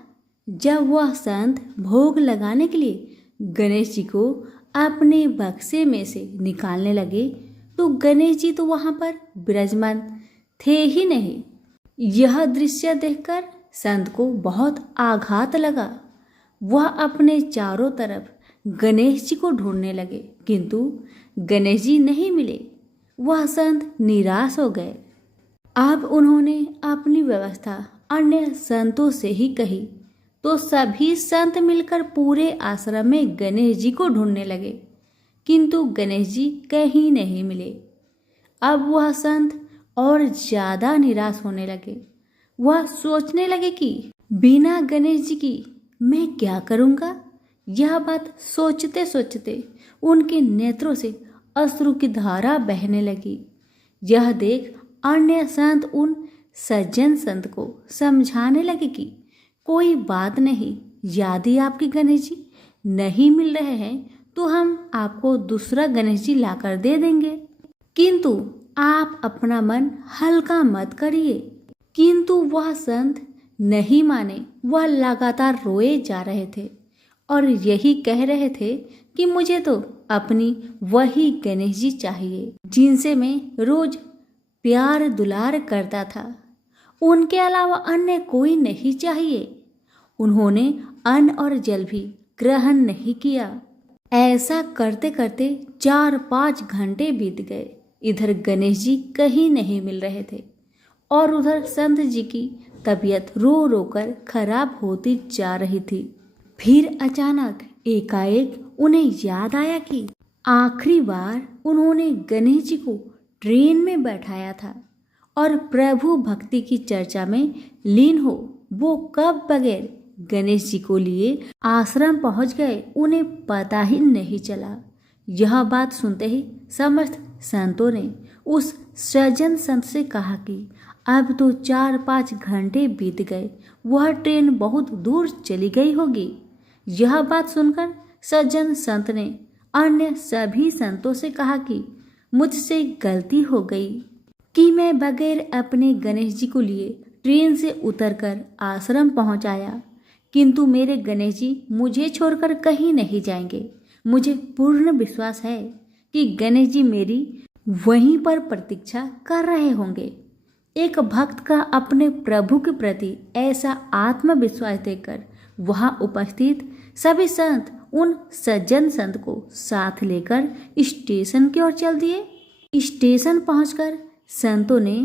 जब वह संत भोग लगाने के लिए गणेश जी को अपने बक्से में से निकालने लगे तो गणेश जी तो वहां पर विराजमान थे ही नहीं। यह दृश्य देखकर संत को बहुत आघात लगा। वह अपने चारों तरफ गणेश जी को ढूंढने लगे किंतु गणेश जी नहीं मिले। वह संत निराश हो गए। अब उन्होंने अपनी व्यवस्था अन्य संतों से ही कही तो सभी संत मिलकर पूरे आश्रम में गणेश जी को ढूंढने लगे किंतु गणेश जी कहीं नहीं मिले। अब वह संत और ज्यादा निराश होने लगे। वह सोचने लगे कि बिना गणेश जी की मैं क्या करूंगा। यह बात सोचते सोचते उनके नेत्रों से अश्रु की धारा बहने लगी। यह देख अन्य संत उन सज्जन संत को समझाने लगे कि कोई बात नहीं, यदि आपके गणेश जी नहीं मिल रहे हैं तो हम आपको दूसरा गणेश जी लाकर दे देंगे, किंतु आप अपना मन हल्का मत करिए। किंतु वह संत नहीं माने। वह लगातार रोए जा रहे थे और यही कह रहे थे कि मुझे तो अपनी वही गणेश जी चाहिए जिनसे मैं रोज प्यार दुलार करता था। उनके अलावा अन्य कोई नहीं चाहिए। उन्होंने अन्न और जल भी ग्रहण नहीं किया। ऐसा करते करते 4-5 घंटे बीत गए। इधर गणेश जी कहीं नहीं मिल रहे थे और उधर संत जी की तबीयत रो रो कर खराब होती जा रही थी। फिर अचानक एकाएक उन्हें याद आया कि आखिरी बार उन्होंने गणेश जी को ट्रेन में बैठाया था और प्रभु भक्ति की चर्चा में लीन हो वो कब बगैर गणेश जी को लिए आश्रम पहुंच गए उन्हें पता ही नहीं चला। यह बात सुनते ही समस्त संतों ने उस सज्जन संत से कहा कि अब तो 4-5 घंटे बीत गए, वह ट्रेन बहुत दूर चली गई होगी। यह बात सुनकर सज्जन संत ने अन्य सभी संतों से कहा कि मुझसे गलती हो गई कि मैं बगैर अपने गणेश जी को लिए ट्रेन से उतरकर आश्रम पहुंच आया, किंतु मेरे गणेश जी मुझे छोड़कर कहीं नहीं जाएंगे। मुझे पूर्ण विश्वास है कि गणेश जी मेरी वहीं पर प्रतीक्षा कर रहे होंगे। एक भक्त का अपने प्रभु के प्रति ऐसा आत्मविश्वास देखकर वहां उपस्थित सभी संत उन सज्जन संत को साथ लेकर स्टेशन की ओर चल दिए। स्टेशन पहुंचकर संतों ने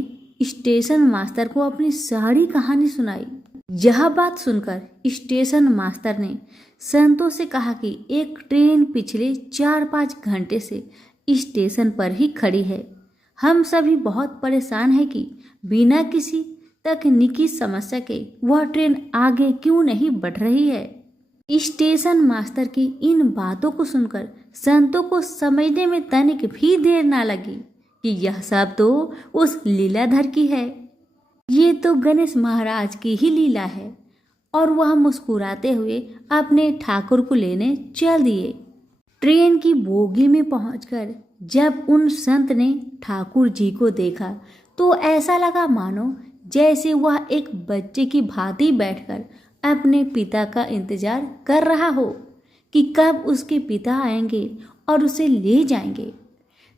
स्टेशन मास्टर को अपनी सारी कहानी सुनाई। यह बात सुनकर स्टेशन मास्टर ने संतों से कहा कि एक ट्रेन पिछले 4-5 घंटे से स्टेशन पर ही खड़ी है। हम सभी बहुत परेशान हैं कि बिना किसी तकनीकी समस्या के वह ट्रेन आगे क्यों नहीं बढ़ रही है। स्टेशन मास्टर की इन बातों को सुनकर संतों को समझने में तनिक भी देर ना लगी कि यह सब तो उस लीलाधर की है। ये तो गणेश महाराज की ही लीला है। और वह मुस्कुराते हुए अपने ठाकुर को लेने चल दिए। ट्रेन की बोगी में पहुंचकर जब उन संत ने ठाकुर जी को देखा तो ऐसा लगा मानो जैसे वह एक बच्चे की भांति बैठकर अपने पिता का इंतजार कर रहा हो कि कब उसके पिता आएंगे और उसे ले जाएंगे।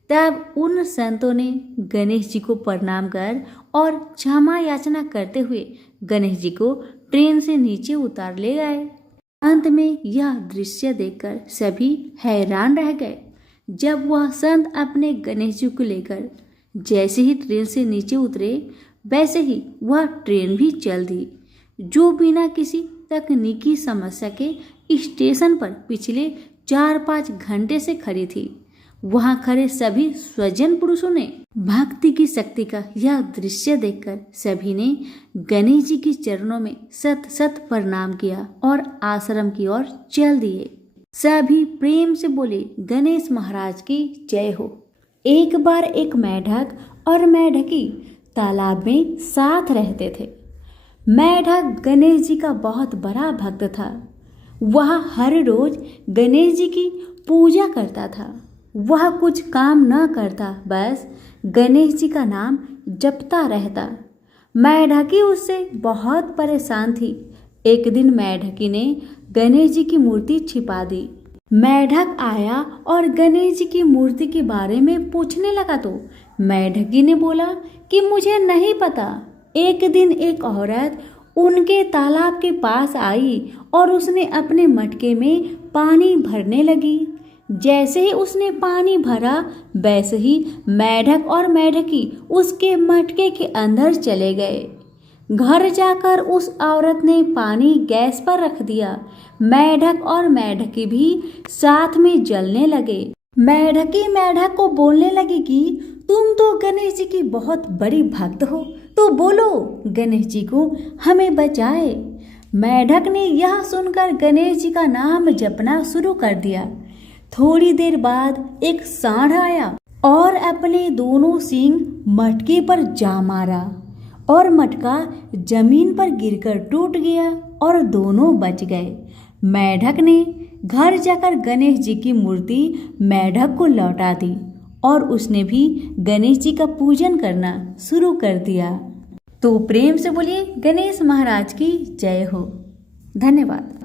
तब उन संतों ने गणेश जी को प्रणाम कर और क्षमा याचना करते हुए गणेश जी को ट्रेन से नीचे उतार ले गए। अंत में यह दृश्य देखकर सभी हैरान रह गए। जब वह संत अपने गणेश जी को लेकर जैसे ही ट्रेन से नीचे उतरे वैसे ही वह ट्रेन भी चल दी, जो बिना किसी तकनीकी समस्या के स्टेशन पर पिछले 4-5 घंटे से खड़ी थी। वहां खड़े सभी स्वजन पुरुषों ने भक्ति की शक्ति का यह दृश्य देखकर सभी ने गणेश जी के चरणों में सत सत प्रणाम किया और आश्रम की ओर चल दिए। सभी प्रेम से बोले, गणेश महाराज की जय हो। एक बार एक मेढक और मेढकी तालाब में साथ रहते थे। मेढक गणेश जी का बहुत बड़ा भक्त था। वह हर रोज गणेश जी की पूजा करता था। वह कुछ काम न करता, बस गणेश जी का नाम जपता रहता। मेढकी उससे बहुत परेशान थी। एक दिन मेढकी ने गणेश जी की मूर्ति छिपा दी। मेढक आया और गणेश जी की मूर्ति के बारे में पूछने लगा तो मेढकी ने बोला कि मुझे नहीं पता। एक दिन एक औरत उनके तालाब के पास आई और उसने अपने मटके में पानी भरने लगी। जैसे ही उसने पानी भरा वैसे ही मेढक और मेढकी उसके मटके के अंदर चले गए। घर जाकर उस औरत ने पानी गैस पर रख दिया। मेढक और मेढकी भी साथ में जलने लगे। मेढकी मेढक को बोलने लगी कि तुम तो गणेश जी की बहुत बड़ी भक्त हो, तो बोलो गणेश जी को हमें बचाए। मेढक ने यह सुनकर गणेश जी का नाम जपना शुरू कर दिया। थोड़ी देर बाद एक सांड आया और अपने दोनों सींग मटके पर जा मारा और मटका जमीन पर गिरकर टूट गया और दोनों बच गए। मेढक ने घर जाकर गणेश जी की मूर्ति मेढक को लौटा दी और उसने भी गणेश जी का पूजन करना शुरू कर दिया। तो प्रेम से बोलिए गणेश महाराज की जय हो। धन्यवाद।